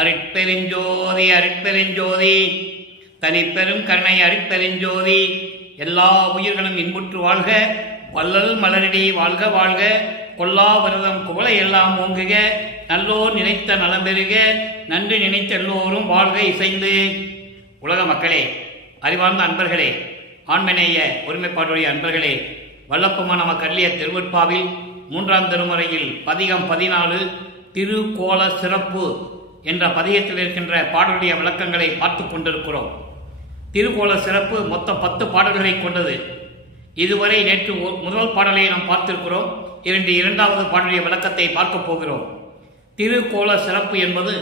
அருட்பெருஞ்சோதி அருட்பெருஞ்சோதி தனிப்பெரும் கருணை அருட்பெருஞ்சோதி. எல்லா உயிர்களும் இன்புற்று வாழ்க, வள்ளல் மலரடி வாழ்க வாழ்க, கொல்லா விரதம் குவளை எல்லாம் ஓங்குக, நல்லோர் நினைத்த நலம் பெறுக, நன்றி நினைத்த எல்லோரும் வாழ்க இசைந்து. உலக மக்களே, அறிவார்ந்த அன்பர்களே, ஆண்மநேய ஒருமைப்பாடுடைய அன்பர்களே, வல்லப்பமான நமக்கு அள்ளிய திருவற்பாவில் 3ஆம் திருமுறையில் பதிகம் 14 திருக்கோல சிறப்பு என்ற பதிகத்தில் இருக்கின்ற பாடலுடைய விளக்கங்களை பார்த்து கொண்டிருக்கிறோம். திருக்கோல சிறப்பு மொத்தம் 10 பாடல்களை கொண்டது. இதுவரை நேற்று முதல் பாடலை நாம் பார்த்திருக்கிறோம். இரண்டாவது பாடலுடைய விளக்கத்தை பார்க்க போகிறோம். திருக்கோல சிறப்பு என்பது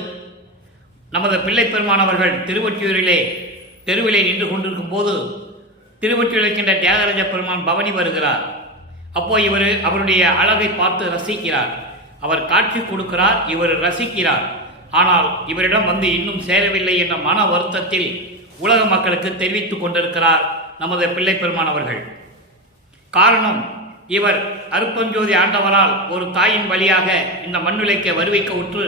நமது பிள்ளை பெருமானவர்கள் திருவொற்றியூரிலே தெருவிலே நின்று கொண்டிருக்கும் போது திருவொற்றியூரில் இருக்கின்ற தியாகராஜ பெருமான் பவனி வருகிறார். அப்போ இவர் அவருடைய அழகை பார்த்து ரசிக்கிறார். அவர் காட்சி கொடுக்கிறார், இவர் ரசிக்கிறார். ஆனால் இவரிடம் வந்து இன்னும் சேரவில்லை என்ற மன வருத்தத்தில் உலக மக்களுக்கு தெரிவித்துக் கொண்டிருக்கிறார் நமது பிள்ளை பெருமானவர்கள். காரணம், இவர் அருட்பெருஞ்சோதி ஆண்டவரால் ஒரு தாயின் வழியாக இந்த மண்ணுலைக்கு வருவிக்க உற்று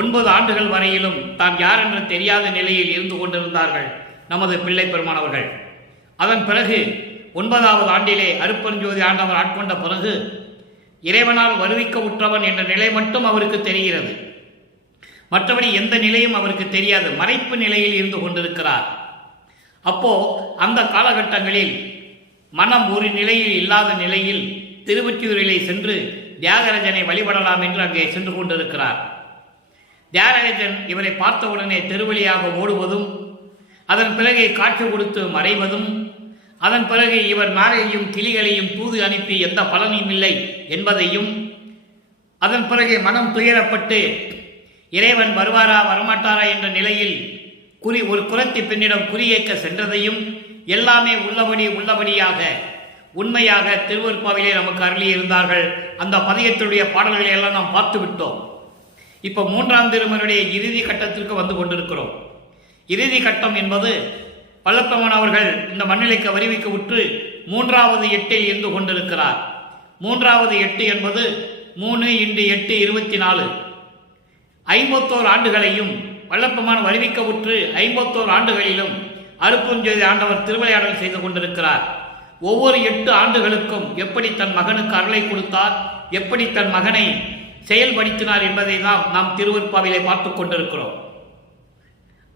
9 ஆண்டுகள் வரையிலும் தாம் யார் என்று தெரியாத நிலையில் இருந்து கொண்டிருந்தார்கள் நமது பிள்ளை பெருமானவர்கள். அதன் பிறகு 9வது ஆண்டிலே அருட்பெருஞ்சோதி ஆண்டவர் ஆட்கொண்ட பிறகு இறைவனால் வருவிக்க உற்றவன் என்ற நிலை மட்டும் அவருக்கு தெரிகிறது. மற்றபடி எந்த நிலையும் அவருக்கு தெரியாது, மறைப்பு நிலையில் இருந்து கொண்டிருக்கிறார். அப்போ அந்த காலகட்டங்களில் மனம் ஒரு நிலையில் இல்லாத நிலையில் திருவொற்றியூரிலே சென்று தியாகராஜனை வழிபடலாம் என்று அங்கே சென்று கொண்டிருக்கிறார். தியாகராஜன் இவரை பார்த்தவுடனே தெருவழியாக ஓடுவதும், அதன் பிறகு காட்சி கொடுத்து மறைவதும், அதன் பிறகு இவர் நாரையையும் கிளிகளையும் தூது அனுப்பி எந்த பலனும் இல்லை என்பதையும், அதன் பிறகு மனம் துயரப்பட்டு இறைவன் வருவாரா வரமாட்டாரா என்ற நிலையில் ஒரு குலத்தி பெண்ணிடம் குறியேற்க சென்றதையும் எல்லாமே உள்ளபடியாக உண்மையாக திருவற்பாவிலே நமக்கு அருளி இருந்தார்கள். அந்த பதிகத்துடைய பாடல்களை எல்லாம் நாம் பார்த்து விட்டோம். இப்போ 3ஆம் திருமுறையுடைய இறுதி கட்டத்திற்கு வந்து கொண்டிருக்கிறோம். இறுதி கட்டம் என்பது வல்லப்பெருமான் அவர்கள் இந்த மண்ணிலைக்கு வருவிக்க உற்று 3வது 8இல் இருந்து கொண்டிருக்கிறார். 3வது 8 என்பது 3 × 8 24. 51 ஆண்டுகளையும் வல்லப்பெருமான் வருவிக்க உற்று 51 ஆண்டுகளிலும் அருட்பெருஞ்சோதி ஆண்டவர் திருவிளையாடல் செய்து கொண்டிருக்கிறார். ஒவ்வொரு 8 ஆண்டுகளுக்கும் எப்படி தன் மகனுக்கு அருளை கொடுத்தார், எப்படி தன் மகனை செயல்படுத்தினார் என்பதை தான் நாம் திருவற்பாவிலே பார்த்து கொண்டிருக்கிறோம்.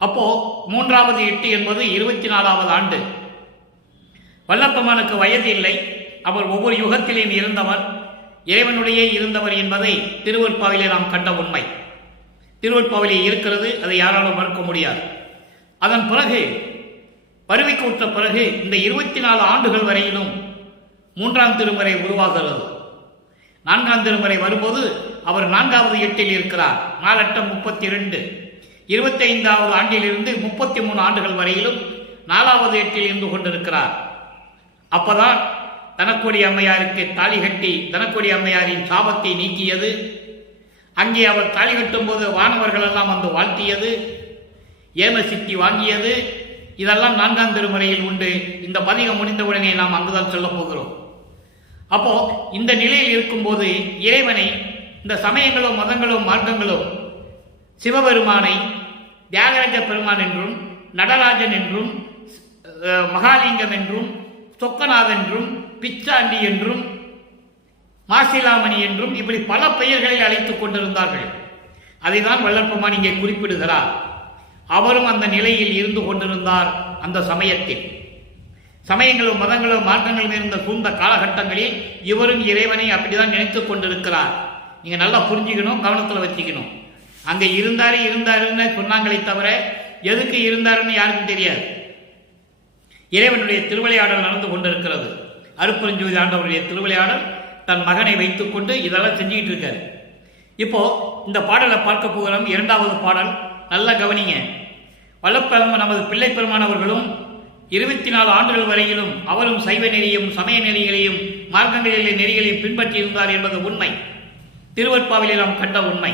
அப்போ 3வது 8 என்பது 24வது ஆண்டு. வல்லப்பெருமானுக்கு வயது இல்லை, அவர் ஒவ்வொரு யுகத்திலேயும் இருந்தவர், இறைவனுடைய இருந்தவர் என்பதை திருவற்பாவிலே நாம் கண்ட உண்மை. திருவற்பாவிலே இருக்கிறது, அதை யாராலும் மறுக்க முடியாது. அதன் பிறகு வருவிக்க உற்ற பிறகு இந்த 24 ஆண்டுகள் வரையிலும் 3ஆம் திருமுறை உருவாகிறது. 4ஆம் திருமுறை வரும்போது அவர் 4வது 8இல் இருக்கிறார். 4 8 32. 25வது ஆண்டிலிருந்து 33 ஆண்டுகள் வரையிலும் 4வது 8இல் இருந்து கொண்டிருக்கிறார். அப்பதான் தனக்கொடி அம்மையாருக்கு தாலி கட்டி தனக்கொடி அம்மையாரின் சாபத்தை நீக்கியது. அங்கே அவர் தாலி கட்டும் போது வானவர்கள் எல்லாம் வந்து வாழ்த்தியது, ஏம சித்தி வாங்கியது. இதெல்லாம் 4ஆம் திருமுறையில் உண்டு. இந்த பதிகம் முடிந்தவுடனே நாம் அங்குதான் சொல்ல போகிறோம். அப்போ இந்த நிலையில் இருக்கும்போது இறைவனை இந்த சமயங்களோ மதங்களோ மார்க்கங்களோ சிவபெருமானை தியாகராஜ பெருமான் என்றும், நடராஜன் என்றும், மகாலிங்கம் என்றும், சொக்கநாத் என்றும், பிச்சாண்டி என்றும், மாசிலாமணி என்றும் இப்படி பல பெயர்களில் அழைத்துக் கொண்டிருந்தார்கள். அதைதான் வல்லப்பெருமான் இங்கே குறிப்பிடுகிறார். அவரும் அந்த நிலையில் இருந்து கொண்டிருந்தார். அந்த சமயத்தில் சமயங்களும் மதங்களும் மார்க்கங்களும் இருந்த சூழ்ந்த காலகட்டங்களில் இவரும் இறைவனை அப்படிதான் நினைத்துக் கொண்டிருக்கிறார். நீங்க நல்லா புரிஞ்சுக்கணும், கவனத்தில் வச்சுக்கணும். அங்கே இருந்தாருன்னு சொன்னாங்களே தவிர எதுக்கு இருந்தாருன்னு யாருக்கும் தெரியாது. இறைவனுடைய திருவிளையாடல் நடந்து கொண்டிருக்கிறது. அருட்பெருஞ்சோதி ஆண்டவருடைய திருவிளையாடல் தன் மகனை வைத்துக் கொண்டு இதெல்லாம் செஞ்சுக்கிட்டு இருக்காரு. இப்போ இந்த பாடலை பார்க்க போகிறோம். 2வது பாடல் நல்லா கவனிங்க. வல்லப்பெருமான் நமது பிள்ளை பெருமானவர்களும் 24 ஆண்டுகள் வரையிலும் அவரும் சைவ நெறியும் சமய நெறிகளையும் மார்க்கங்களிலே நெறிகளையும் பின்பற்றி இருந்தார் என்பது உண்மை. திருவற்பாவிலே நாம் கண்ட உண்மை.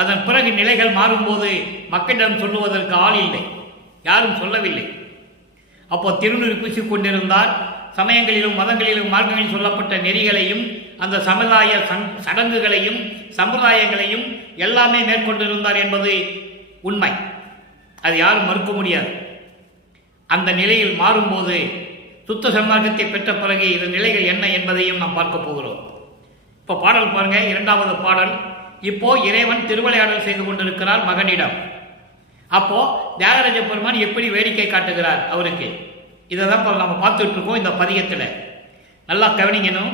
அதன் பிறகு நிலைகள் மாறும்போது மக்களிடம் சொல்லுவதற்கு ஆள் இல்லை, யாரும் சொல்லவில்லை. அப்போ திருநூறு பூசிக் கொண்டிருந்தார். சமயங்களிலும் மதங்களிலும் மார்க்கங்களில் சொல்லப்பட்ட நெறிகளையும் அந்த சமுதாய சடங்குகளையும் சம்பிரதாயங்களையும் எல்லாமே மேற்கொண்டிருந்தார் என்பது உண்மை. அது யாரும் மறுக்க முடியாது. அந்த நிலையில் மாறும்போது சுத்த சன்மார்க்கத்தை பெற்ற பிறகு இதன் நிலைகள் என்ன என்பதையும் நாம் பார்க்க போகிறோம். இப்போ பாடல் பாருங்க, இரண்டாவது பாடல். இப்போ இறைவன் திருவிளையாடல் செய்து கொண்டிருக்கிறார் மகனிடம். அப்போ தியாகராஜ பெருமான் எப்படி வேடிக்கை காட்டுகிறார் அவருக்கு, இதை தான் நம்ம பார்த்துட்டு இருக்கோம் இந்த பதிகத்தில். நல்லா கவனிக்கணும்.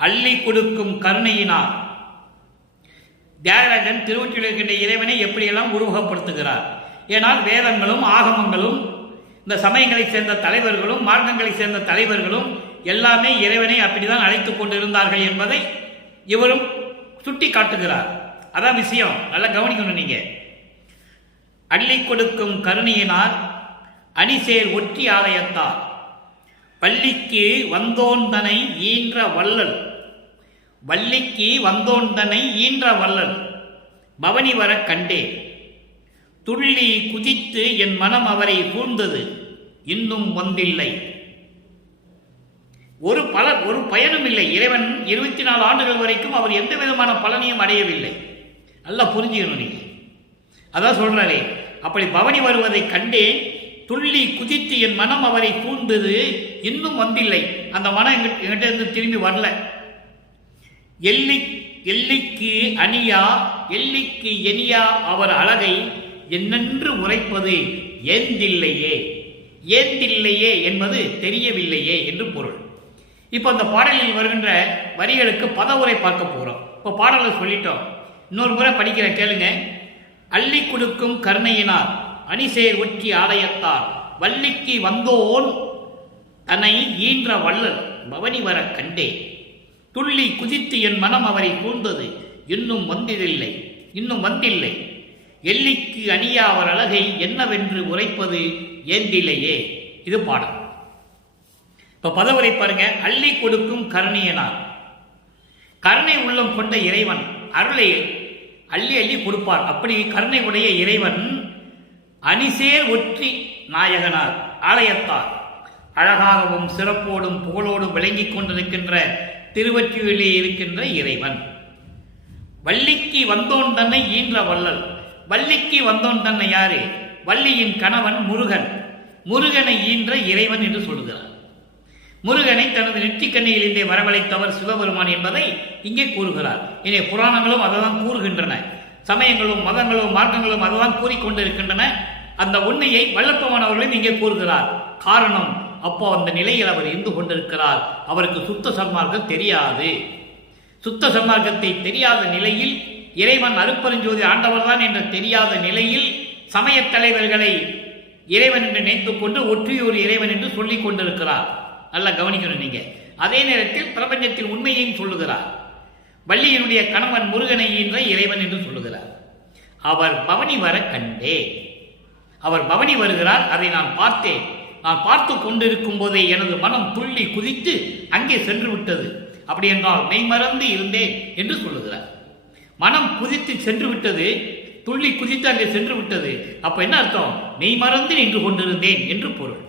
அள்ளி கொடுக்கும் கருணையினார் தியாகராஜன் திருவொற்றியில் இருக்கின்ற இறைவனை எப்படியெல்லாம் உருவகப்படுத்துகிறார். ஏனால் வேதங்களும் ஆகமங்களும் இந்த சமயங்களை சேர்ந்த தலைவர்களும் மார்க்கங்களை சேர்ந்த தலைவர்களும் எல்லாமே இறைவனை அப்படிதான் அழைத்துக் கொண்டிருந்தார்கள் என்பதை இவரும் சுட்டி காட்டுகிறார். அதான் விஷயம், நல்லா கவனிக்கணும் நீங்க. அள்ளி கொடுக்கும் கருணையினார் அணிசேர் ஒற்றி ஆலயத்தார் பள்ளிக்கு வந்தோந்தனை ஈன்ற வள்ளல், வள்ளிக்கு வந்தோந்தனை ஈன்ற வள்ளல் பவனி வர கண்டே, துள்ளி குதித்து என் மனம் அவரை கூர்ந்தது இன்னும் வந்தில்லை. ஒரு பயனும் இல்லை. இறைவன் 24 ஆண்டுகள் வரைக்கும் அவர் எந்த விதமான பலனையும் அடையவில்லை. நல்லா புரிஞ்சுக்கணும் நீங்க. அதான் சொல்றாரே, அப்படி பவனி வருவதை கண்டேன், துள்ளி குதித்து என் மனம் அவரை கூர்ந்தது இன்னும் வந்தில்லை. அந்த மனம் எங்கிட்ட இருந்து திரும்பி வரல. எல்லிக்கு அணியா எல்லிக்கு எனியா அவர் அழகை என்னென்று உரைப்பது ஏந்தில்லையே. ஏந்தில்லையே என்பது தெரியவில்லையே என்று பொருள். இப்போ அந்த பாடலில் வருகின்ற வரிகளுக்கு பதவுரை பார்க்க போகிறோம். இப்போ பாடலை சொல்லிட்டோம், இன்னொரு முறை படிக்கிற கேளுங்க. அள்ளி கொடுக்கும் கருணையினார் அணிசேர் ஒற்றி ஆலயத்தார் வள்ளிக்கு வந்தோன் தன்னை ஈன்ற வள்ளல் பவனி வர கண்டே, துள்ளி குதித்து என் மனம் அவரை கூர்ந்தது இன்னும் வந்தில்லை. எல்லிக்கு அணியா அவர் அழகை என்னவென்று உரைப்பது ஏந்திலையே. இது பாடம். இப்ப பதவுரை பாருங்க. அள்ளி கொடுக்கும் கருணையினார், கருணை உள்ளம் கொண்ட இறைவன் அருளை அள்ளி அள்ளி கொடுப்பார். அப்படி கருணை உடைய இறைவன் அணிசேர் ஒற்றி நாயகனார் ஆலயத்தார் அழகாகவும் சிறப்போடும் புகழோடும் விளங்கிக் கொண்டிருக்கின்ற திருவொற்றியூரிலே இருக்கின்ற இறைவன். வள்ளிக்கு வந்தோன் தன்னை ஈன்ற வள்ளல். வள்ளிக்கு வந்தோன் தன்னை யாரு? வள்ளியின் கணவன் முருகன். முருகனை ஈன்ற இறைவன் என்று சொல்கிறார். முருகனை தனது நெற்றிக்கண்ணியிலிருந்தே வரவழைத்தவர் சிவபெருமான் என்பதை இங்கே கூறுகிறார். இனி புராணங்களும் அதைதான் கூறுகின்றன. சமயங்களும் மதங்களும் மார்க்கங்களும் அதைதான் கூறிக்கொண்டிருக்கின்றன. அந்த உண்மையை வல்லப்பவான் அவர்களும் இங்கே கூறுகிறார். காரணம், அப்போ அந்த நிலையில் அவர் இருந்து கொண்டிருக்கிறார். அவருக்கு சுத்த சன்மார்க்கம் தெரியாது. சுத்த சன்மார்க்கத்தை தெரியாத நிலையில், இறைவன் அருட்பெருஞ்சோதி ஆண்டவர்தான் என்ற தெரியாத நிலையில் சமய தலைவர்களை இறைவன் என்று நினைத்துக் கொண்டு ஒற்றியூர் இறைவன் என்று சொல்லிக் கொண்டிருக்கிறார். நல்லா கவனிக்கணும் நீங்க. அதே நேரத்தில் பிரபஞ்சத்தின் உண்மையையும் சொல்லுகிறார். வள்ளியினுடைய கணவன் முருகனை என்ற இறைவன் என்று சொல்லுகிறார். அவர் பவனி வர கண்டே. அவர் பவனி வருகிறார், அதை நான் பார்த்தேன். நான் பார்த்து கொண்டிருக்கும் போதே எனது மனம் துள்ளி குதித்து அங்கே சென்று விட்டது. அப்படி என்றால் மெய்மறந்து இருந்தேன் என்று சொல்லுகிறார். மனம் குதித்து சென்று விட்டது, துள்ளி குதித்து அங்கே சென்று விட்டது. அப்ப என்ன அர்த்தம்? மெய்மறந்து நின்று கொண்டிருந்தேன் என்று பொருள்.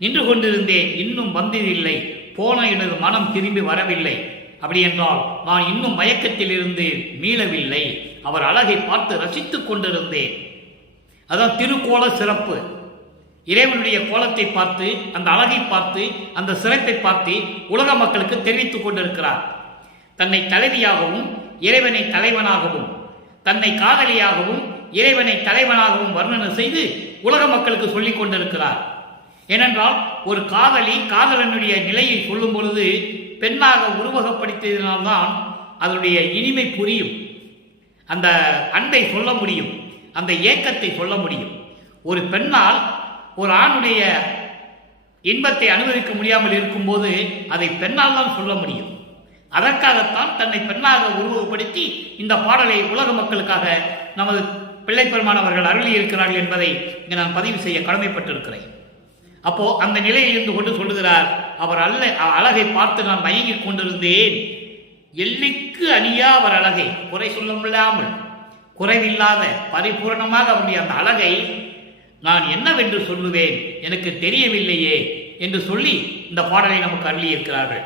நின்று கொண்டிருந்தேன், இன்னும் வந்ததில்லை, போன எனது மனம் திரும்பி வரவில்லை. அப்படி என்றால் நான் இன்னும் மயக்கத்தில் இருந்து மீளவில்லை. அவர் அழகை பார்த்து ரசித்துக் கொண்டிருந்தேன். அதான் திருக்கோல சிறப்பு. இறைவனுடைய கோலத்தை பார்த்து, அந்த அழகை பார்த்து, அந்த சிறப்பை பார்த்து உலக மக்களுக்கு தெரிவித்துக் கொண்டிருக்கிறார். தன்னை தலைவியாகவும் இறைவனை தலைவனாகவும், தன்னை காதலியாகவும் இறைவனை தலைவனாகவும் வர்ணனை செய்து உலக மக்களுக்கு சொல்லிக் கொண்டிருக்கிறார். ஏனென்றால் ஒரு காதலி காதலனுடைய நிலையை சொல்லும் பொழுது பெண்ணாக உருவகப்படுத்தியதினால்தான் அதனுடைய இனிமை புரியும். அந்த அன்பை சொல்ல முடியும், அந்த ஏக்கத்தை சொல்ல முடியும். ஒரு பெண்ணால் ஒரு ஆணுடைய இன்பத்தை அனுபவிக்க முடியாமல் இருக்கும்போது அதை பெண்ணால் தான் சொல்ல முடியும். அதற்காகத்தான் தன்னை பெண்ணாக உருவகப்படுத்தி இந்த பாடலை உலக மக்களுக்காக நமது பிள்ளைப்பெருமானவர்கள் அருளி இருக்கிறார்கள் என்பதை இங்கே நான் பதிவு செய்ய கடமைப்பட்டிருக்கிறேன். அப்போ அந்த நிலையில் இருந்து கொண்டு சொல்லுகிறார், அவர் அழகை பார்த்து நான் மயங்கிக் கொண்டிருந்தேன். எல்லிக்கு அணியா அவர் அழகை, குறை சொல்ல முடியாமல், குறைவில்லாத பரிபூர்ணமாக அவருடைய அந்த அழகை நான் என்னவென்று சொல்லுவேன், எனக்கு தெரியவில்லையே என்று சொல்லி இந்த பாடலை நமக்கு அருளி இருக்கிறார்கள்.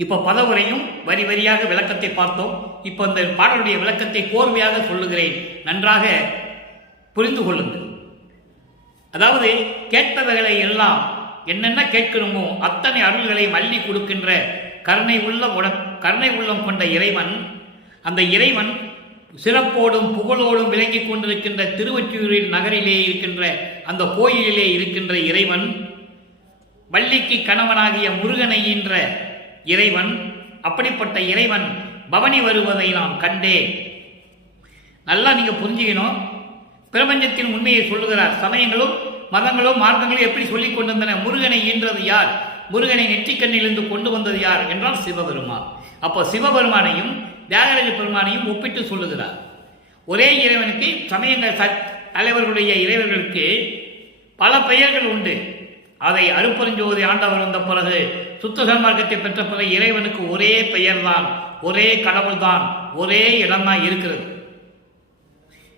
இப்போ பதவுரையும் வரி வரியாக விளக்கத்தை பார்த்தோம். இப்போ இந்த பாடலுடைய விளக்கத்தை கோர்வையாக சொல்லுகிறேன், நன்றாக புரிந்து கொள்ளுங்கள். அதாவது கேட்பவைகளை எல்லாம் என்னென்ன கேட்கணுமோ அத்தனை அருள்களையும் அள்ளி கொடுக்கின்ற கருணை உள்ளம் கொண்ட இறைவன், அந்த இறைவன் சிறப்போடும் புகழோடும் விளங்கி கொண்டிருக்கின்ற திருவொற்றியூரில் நகரிலே இருக்கின்ற அந்த கோயிலிலே இருக்கின்ற இறைவன், வள்ளிக்கு கணவனாகிய முருகனை என்ற இறைவன், அப்படிப்பட்ட இறைவன் பவனி வருவதை நான் கண்டேன். நல்லா நீங்க புரிஞ்சுக்கணும். பிரபஞ்சத்தின் உண்மையை சொல்லுகிறார். சமயங்களும் மதங்களும் மார்க்கங்களும் எப்படி சொல்லிக் கொண்டிருந்தன? முருகனை ஈன்றது யார்? முருகனை நெற்றிக்கண்ணிலிருந்து கொண்டு வந்தது யார் என்றால் சிவபெருமான். அப்போ சிவபெருமானையும் தியாகராஜ பெருமானையும் ஒப்பிட்டு சொல்லுகிறார். ஒரே இறைவனுக்கு சமயங்கள் தலைவர்களுடைய இறைவர்களுக்கு பல பெயர்கள் உண்டு. அதை அருப்பெருஞ்சோதி ஆண்டவர் வந்த பிறகு, சுத்த சன்மார்க்கத்தை பெற்ற பிறகு இறைவனுக்கு ஒரே பெயர்தான், ஒரே கடவுள் தான், ஒரே இடம்தான் இருக்கிறது.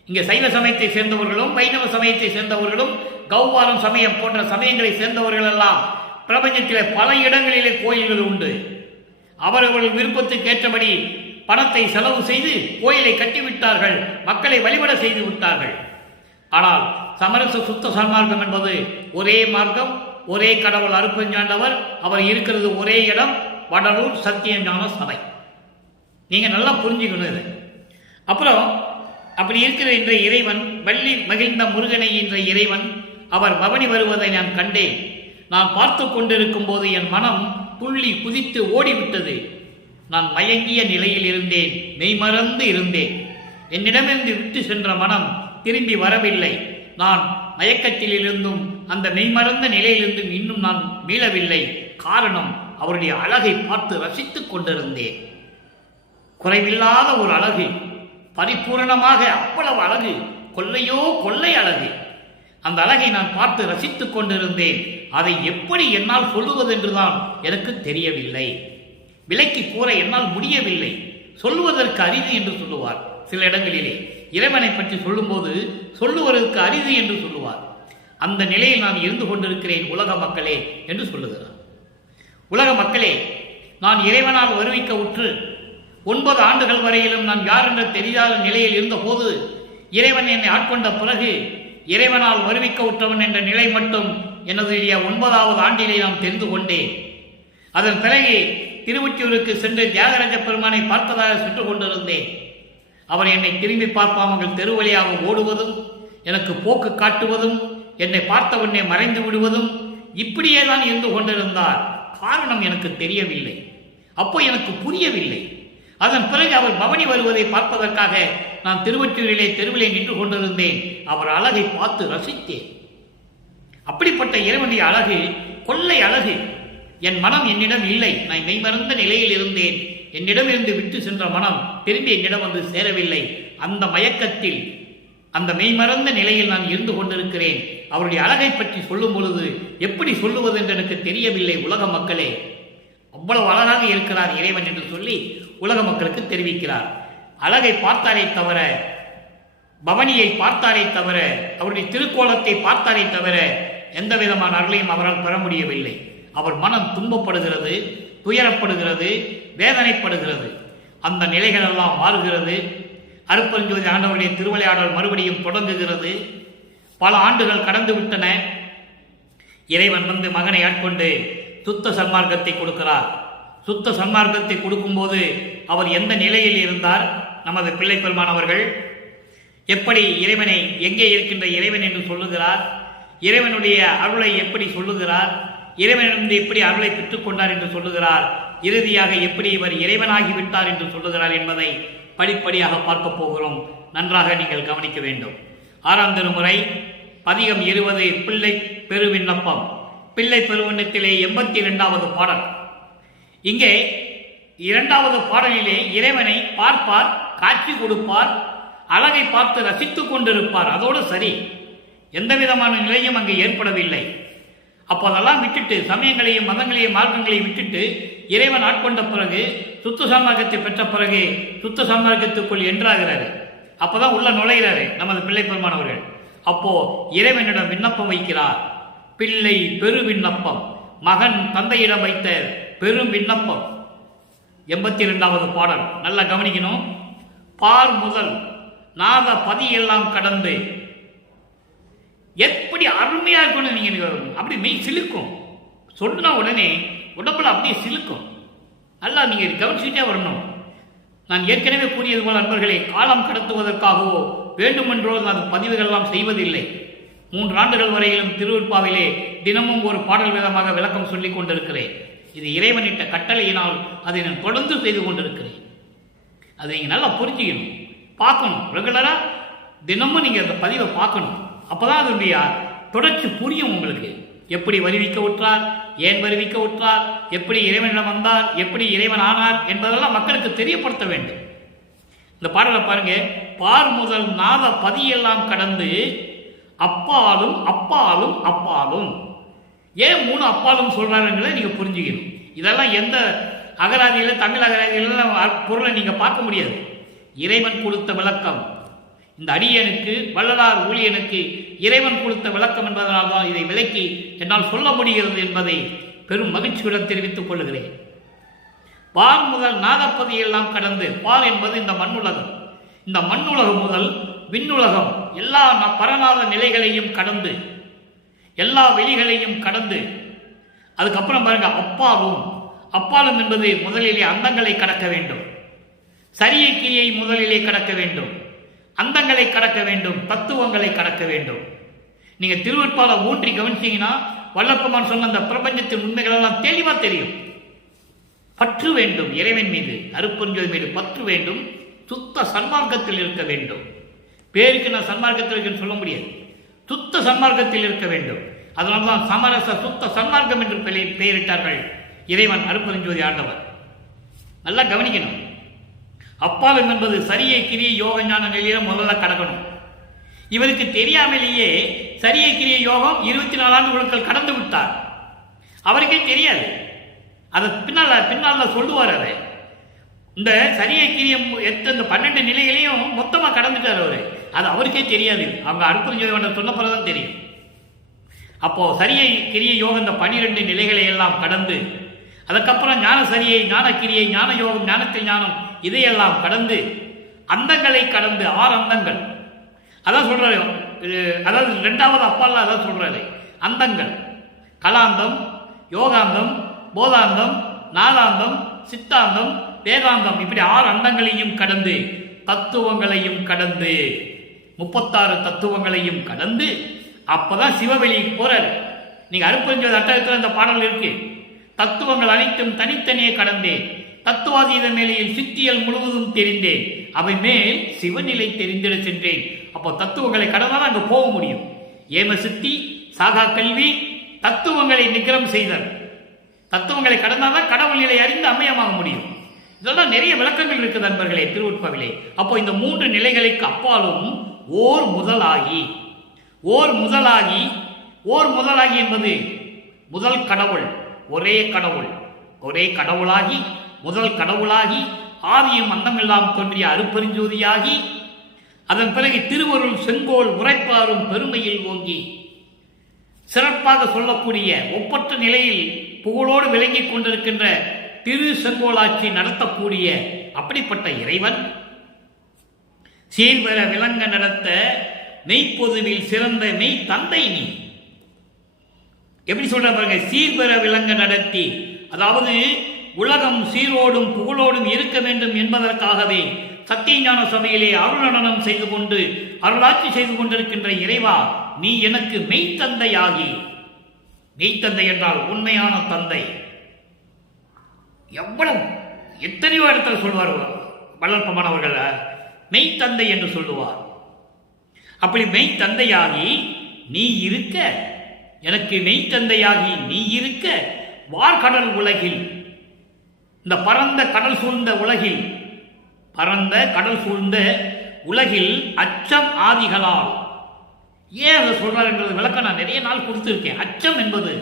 இங்கே சைவ சமயத்தை சேர்ந்தவர்களும் வைணவ சமயத்தை சேர்ந்தவர்களும் கௌவாரம் சமயம் போன்ற சமயங்களை சேர்ந்தவர்கள் எல்லாம் பிரபஞ்சத்திலே பல இடங்களிலே கோயில்கள் உண்டு. அவர்கள் விருப்பத்துக்கு ஏற்றபடி பணத்தை செலவு செய்து கோயிலை கட்டிவிட்டார்கள், மக்களை வழிபட செய்து விட்டார்கள். ஆனால் சமரச சுத்த சன்மார்க்கம் என்பது ஒரே மார்க்கம், ஒரே கடவுள் அருப்பெருஞ்சாண்டவர், அவர் இருக்கிறது ஒரே இடம், வடலூர் சத்தியஞான சபை. நீங்க நல்லா புரிஞ்சுக்கணும் இது. அப்புறம் அப்படி இருக்கிற என்ற இறைவன், வள்ளி மகிழ்ந்த முருகனை என்ற இறைவன், அவர் பவனி வருவதை நான் கண்டேன். நான் பார்த்து கொண்டிருக்கும் போது என் மனம் துள்ளி குதித்து ஓடிவிட்டது. நான் மயங்கிய நிலையில் இருந்தேன், மெய்மறந்து இருந்தேன். என்னிடமிருந்து விட்டு சென்ற மனம் திரும்பி வரவில்லை. நான் மயக்கத்தில் இருந்தும் அந்த மெய்மறந்த நிலையிலிருந்தும் இன்னும் நான் மீளவில்லை. காரணம், அவருடைய அழகை பார்த்து ரசித்துக் கொண்டிருந்தேன். குறைவில்லாத ஒரு அழகு, பரிபூரணமாக அவ்வளவு அழகு, கொள்ளையோ கொள்ளை அழகு. அந்த அழகை நான் பார்த்து ரசித்துக் கொண்டிருந்தேன். அதை எப்படி என்னால் சொல்லுவதென்றுதான் எனக்கு தெரியவில்லை. விலைக்கு கூற என்னால் முடியவில்லை. சொல்லுவதற்கு அரிது என்று சொல்லுவார். சில இடங்களிலே இறைவனை பற்றி சொல்லும்போது சொல்லுவதற்கு அரிது என்று சொல்லுவார். அந்த நிலையில் நான் இருந்து கொண்டிருக்கிறேன் உலக மக்களே என்று சொல்லுகிறார். உலக மக்களே, நான் இறைவனால் வருவிக்க உற்று 9 ஆண்டுகள் வரையிலும் நான் யார் என்ற தெரியாத நிலையில் இருந்த போது, இறைவன் என்னை ஆட்கொண்ட பிறகு இறைவனால் வருவிக்க உற்றவன் என்ற நிலை மட்டும் எனது 9வது ஆண்டிலே நான் தெரிந்து கொண்டேன். அதன் பிறகு திருவொற்றியூருக்கு சென்று தியாகராஜ பெருமானை பார்த்ததாக சென்று கொண்டிருந்தேன். அவர் என்னை திரும்பி பார்ப்பாமல் தெருவழியாக ஓடுவதும், எனக்கு போக்கு காட்டுவதும், என்னை பார்த்தவனே மறைந்து விடுவதும், இப்படியே தான் இருந்து கொண்டிருந்தார். காரணம் எனக்கு தெரியவில்லை. அப்போ எனக்கு புரியவில்லை. அதன் பிறகு அவர் பவனி வருவதை பார்ப்பதற்காக நான் திருவொற்றியூரிலே தெருவிலே நின்று கொண்டிருந்தேன். அவர் அழகை பார்த்து ரசித்தேன். அப்படிப்பட்ட இறைவனுடைய அழகு கொள்ளை அழகு. என் மனம் என்னிடம் இல்லை. நான் மெய்மறந்த நிலையில் இருந்தேன். என்னிடம் இருந்து விட்டு சென்ற மனம் திரும்பி என்னிடம் வந்து சேரவில்லை. அந்த மயக்கத்தில், அந்த மெய்மறந்த நிலையில் நான் இருந்து கொண்டிருக்கிறேன். அவருடைய அழகை பற்றி சொல்லும் பொழுது எப்படி சொல்லுவது என்று எனக்கு தெரியவில்லை. உலக மக்களே, அவ்வளவு அழகாக இருக்கிறார் இறைவன் என்று சொல்லி உலக மக்களுக்கு தெரிவிக்கிறார். அழகை பார்த்தாலே தவிர, பவனியை பார்த்தாலே தவிர, அவருடைய திருக்கோலத்தை பார்த்தாலே தவிர எந்த விதமான அருளையும் அவரால் பெற முடியவில்லை. அவர் மனம் துன்பப்படுகிறது, துயரப்படுகிறது, வேதனைப்படுகிறது. அந்த நிலைகள் எல்லாம் மாறுகிறது. அருப்பெருஞ்சோதி ஆண்டவருடைய திருவிளையாடல் மறுபடியும் தொடங்குகிறது. பல ஆண்டுகள் கடந்து விட்டன. இறைவன் வந்து மகனை ஆட்கொண்டு சுத்த சன்மார்க்கத்தை கொடுக்கிறார். சுத்த சன்மார்க்கத்தை கொடுக்கும்போது அவர் எந்த நிலையில் இருந்தார்? நமது பிள்ளை பெருமான் அவர்கள் எப்படி இறைவனை, எங்கே இருக்கின்ற இறைவன் என்று சொல்லுகிறார், இறைவனுடைய அருளை எப்படி சொல்லுகிறார், இறைவனிடம் எப்படி அருளை பெற்றுக்கொண்டார் என்று சொல்லுகிறார், இறுதியாக எப்படி இவர் இறைவனாகிவிட்டார் என்று சொல்லுகிறார் என்பதை படிப்படியாக பார்க்க போகிறோம். நன்றாக நீங்கள் கவனிக்க வேண்டும். 6ஆம் திருமுறை பதிகம் 20 பிள்ளை பெருவிண்ணப்பம். பிள்ளை பெருவிண்ணத்திலே 82வது பாடல். இங்கே 2வது பாடலிலே இறைவனை பார்ப்பார், காட்சி கொடுப்பார், அழகை பார்த்து ரசித்துக் கொண்டிருப்பார். அதோடு சரி, எந்த விதமான நிலையும் அங்கு ஏற்படவில்லை. அப்போ அதெல்லாம் விட்டுட்டு, சமயங்களையும் மதங்களையும் மார்க்கங்களையும் விட்டுட்டு இறைவன் ஆட்கொண்ட பிறகு, சுத்த சன்மார்க்கத்தை பெற்ற பிறகு சுத்த சன்மார்க்கத்துக்குள் என்றாகிறாரு. அப்போதான் உள்ள நுழைகிறாரு நமது பிள்ளை பெருமானவர்கள். அப்போ இறைவனிடம் விண்ணப்பம் வைக்கிறார். பிள்ளை பெரு விண்ணப்பம், மகன் தந்தையிடம் வைத்த பெரும் விண்ணப்பம். 82வது பாடல் நல்லா கவனிக்கணும். பார் முதல் நாத பதி எல்லாம் கடந்து, எப்படி அருமையா இருக்கும்னு நீங்க அப்படி மெய் சிலுக்கும். சொன்ன உடனே உடம்புல அப்படியே சிலுக்கும். நல்லா நீங்க கவனிச்சுட்டே வரணும். நான் ஏற்கனவே கூறியது போல நண்பர்களே, காலம் கடத்துவதற்காகவோ வேண்டுமென்றோ அது பதிவுகளெல்லாம் செய்வதில்லை. 3 ஆண்டுகள் வரையிலும் திருவிற்பாவிலே தினமும் ஒரு பாடல் விதமாக விளக்கம் சொல்லிக் கொண்டிருக்கிறேன். இது இறைவனிட்ட கட்டளையினால் அதை நான் தொடர்ந்து செய்து கொண்டிருக்கிறேன். அதை நீங்கள் நல்லா புரிஞ்சுக்கணும், பார்க்கணும். ரெகுலராக தினமும் நீங்கள் அந்த பதிவை பார்க்கணும். அப்போதான் அதனுடைய தொடர்ச்சி புரியும் உங்களுக்கு. எப்படி வருவிக்க உற்றார், ஏன் வருவிக்க உற்றார், எப்படி இறைவனிடம் வந்தார், எப்படி இறைவன் ஆனார் என்பதெல்லாம் மக்களுக்கு தெரியப்படுத்த வேண்டும். இந்த பாடலை பாருங்க. பார் முதல் நாத பதியெல்லாம் கடந்து அப்பாலும் அப்பாலும் அப்பாலும். ஏன் 3 அப்பாலும் சொல்றாருங்கிறத நீங்க புரிஞ்சுக்கணும். இதெல்லாம் எந்த அகராதியில, தமிழ் அகராதியில பொருளை நீங்க பார்க்க முடியாது. இறைவன் கொடுத்த விளக்கம். இந்த அடியனுக்கு, வள்ளலார் ஊழியனுக்கு இறைவன் கொடுத்த விளக்கம் என்பதனால்தான் இதை விளக்கி என்னால் சொல்ல முடிகிறது என்பதை பெரும் மகிழ்ச்சியுடன் தெரிவித்துக் கொள்கிறேன். பார் முதல் நாதப்பதி எல்லாம் கடந்து, பார் என்பது இந்த மண்ணுலகம். இந்த மண்ணுலகம் முதல் விண்ணுலகம் எல்லா பரநாத நிலைகளையும் கடந்து, எல்லா வெளிகளையும் கடந்து, அதுக்கப்புறம் பாருங்க அப்பாலும். அப்பாலும் என்பது முதலிலே அந்தங்களை கடக்க வேண்டும். சரியக்கியை முதலிலே கடக்க வேண்டும். அந்தங்களை கடக்க வேண்டும். தத்துவங்களை கடக்க வேண்டும். நீங்க திருவற்பால ஊன்றி கவனிச்சீங்கன்னா வல்லப்பமான் சொன்ன அந்த பிரபஞ்சத்தின் உண்மைகள் எல்லாம் தெளிவா தெரியும். பற்று வேண்டும் இறைவன் மீது, அருட்பெருஞ்சோதி மீது பற்று வேண்டும். சுத்த சன்மார்க்கத்தில் இருக்க வேண்டும். பேருக்கு நான் சன்மார்க்கத்தில் இருக்குன்னு சொல்ல முடியாது. சுத்த சன்மார்க்கத்தில் இருக்க வேண்டும். அதனால்தான் சமரச சுத்த சன்மார்க்கம் என்று பெயரிட்டார்கள் இறைவன் அருட்பெருஞ்சோதி ஆண்டவர். நல்லா கவனிக்கணும். அப்பாலும் என்பது சரியை கிரியை யோக ஞான நிலையில முதல்ல கடக்கணும். இவருக்கு தெரியாமலேயே சரியை கிரியை யோகம் 24 ஆண்டுகளுக்கு கடந்து விட்டார். அவருக்கே தெரியாது. அதை பின்னால சொல்லுவார். அதை இந்த சரியை கிரியம் இந்த 12 நிலைகளையும் மொத்தமாக கடந்துட்டார் அவரு. அது அவருக்கே தெரியாது. அவங்க அருட்பெருஞ்சோதி சொன்ன பிறகுதான் தெரியும். அப்போ சரியை கிரியை யோகம் இந்த 12 நிலைகளை எல்லாம் கடந்து, அதுக்கப்புறம் ஞான சரியை, ஞான கிரியை, ஞான யோகம், ஞானத்தில் ஞானம், இதையெல்லாம் கடந்து அந்தங்களை கடந்து 6 அந்தங்கள். அதான் சொல்றாரு. அதாவது 2வது அப்பால அதான் சொல்றாரு. அந்தங்கள் கலாந்தம், யோகாந்தம், போதாந்தம், நாலாந்தம், சித்தாந்தம், வேதாந்தம், இப்படி 6 அந்தங்களையும் கடந்து, தத்துவங்களையும் கடந்து, 36 தத்துவங்களையும் கடந்து அப்பதான் சிவவெளிக்கு போறாரு. நீங்க அருட்பெருஞ்சோதி அட்டகத்தில் இந்த பாடல் இருக்கு. தத்துவங்கள் அனைத்தும் தனித்தனியே கடந்தேன், தத்துவாதீத மேலையில் சித்தியல் முழுவதும் தெரிந்தேன், அவை மேல் சிவநிலை தெரிந்திட சென்றேன். அப்போ தத்துவங்களை கடந்தால் அங்கு போக முடியும். ஏம சித்தி, சாகா கல்வி, தத்துவங்களை நிகரம் செய்தல். தத்துவங்களை கடந்தால்தான் கடவுள் நிலை அறிந்து அம்மையமாக முடியும். இதெல்லாம் நிறைய விளக்கங்கள் இருக்குது நண்பர்களே திருவுட்பாவிலே. அப்போ இந்த 3 நிலைகளுக்கு அப்பாலும் ஓர் முதலாகி, ஓர் முதலாகி, ஓர் முதலாகி என்பது முதல் கடவுள், ஒரே கடவுள், ஒரே கடவுளாகி, முதல் கடவுளாகி, ஆதியும் அந்தமெல்லாம் தோன்றிய அருட்பெருஞ்சோதியாகி, அதன் பிறகு திருவருள் செங்கோல் உரைப்பாரும் பெருமையில் ஓங்கி சிறப்பாக சொல்லக்கூடிய ஒப்பற்ற நிலையில் புகழோடு விளங்கிக் கொண்டிருக்கின்ற திரு செங்கோலாட்சி நடத்தக்கூடிய அப்படிப்பட்ட இறைவன் சீர்வர விளங்க நடத்த மெய்ப்பொதுவில் சிறந்த மெய் தந்தை நீ. எப்படி சொல்ற பாருங்க, சீர்வர விளங்க நடத்தி, அதாவது உலகம் சீரோடும் புகழோடும் இருக்க வேண்டும் என்பதற்காகவே சத்தியஞான சபையிலே அருள் நடனம் செய்து கொண்டு அருளாட்சி செய்து கொண்டிருக்கின்ற இறைவா, நீ எனக்கு மெய்த்தந்தையாகி, மெய்த்தந்தை என்றால் உண்மையான தந்தை. எவ்வளவு எத்தனையோ இடத்துல சொல்வார் வள்ளற்பமான் அவர்கள், மெய்த்தந்தை என்று சொல்லுவார். அப்படி மெய்த்தந்தையாகி நீ இருக்க, எனக்கு மெய்த்தந்தையாகி நீ இருக்க, வார்கடல் உலகில், இந்த பரந்த கடல் சூழ்ந்த உலகில், பரந்த கடல் சூழ்ந்த உலகில் அச்சம் ஆதிகளால். ஏன் அதை சொல்றார் என்றது விளக்கம் நான் நிறைய நாள் கொடுத்திருக்கேன். அச்சம் என்பது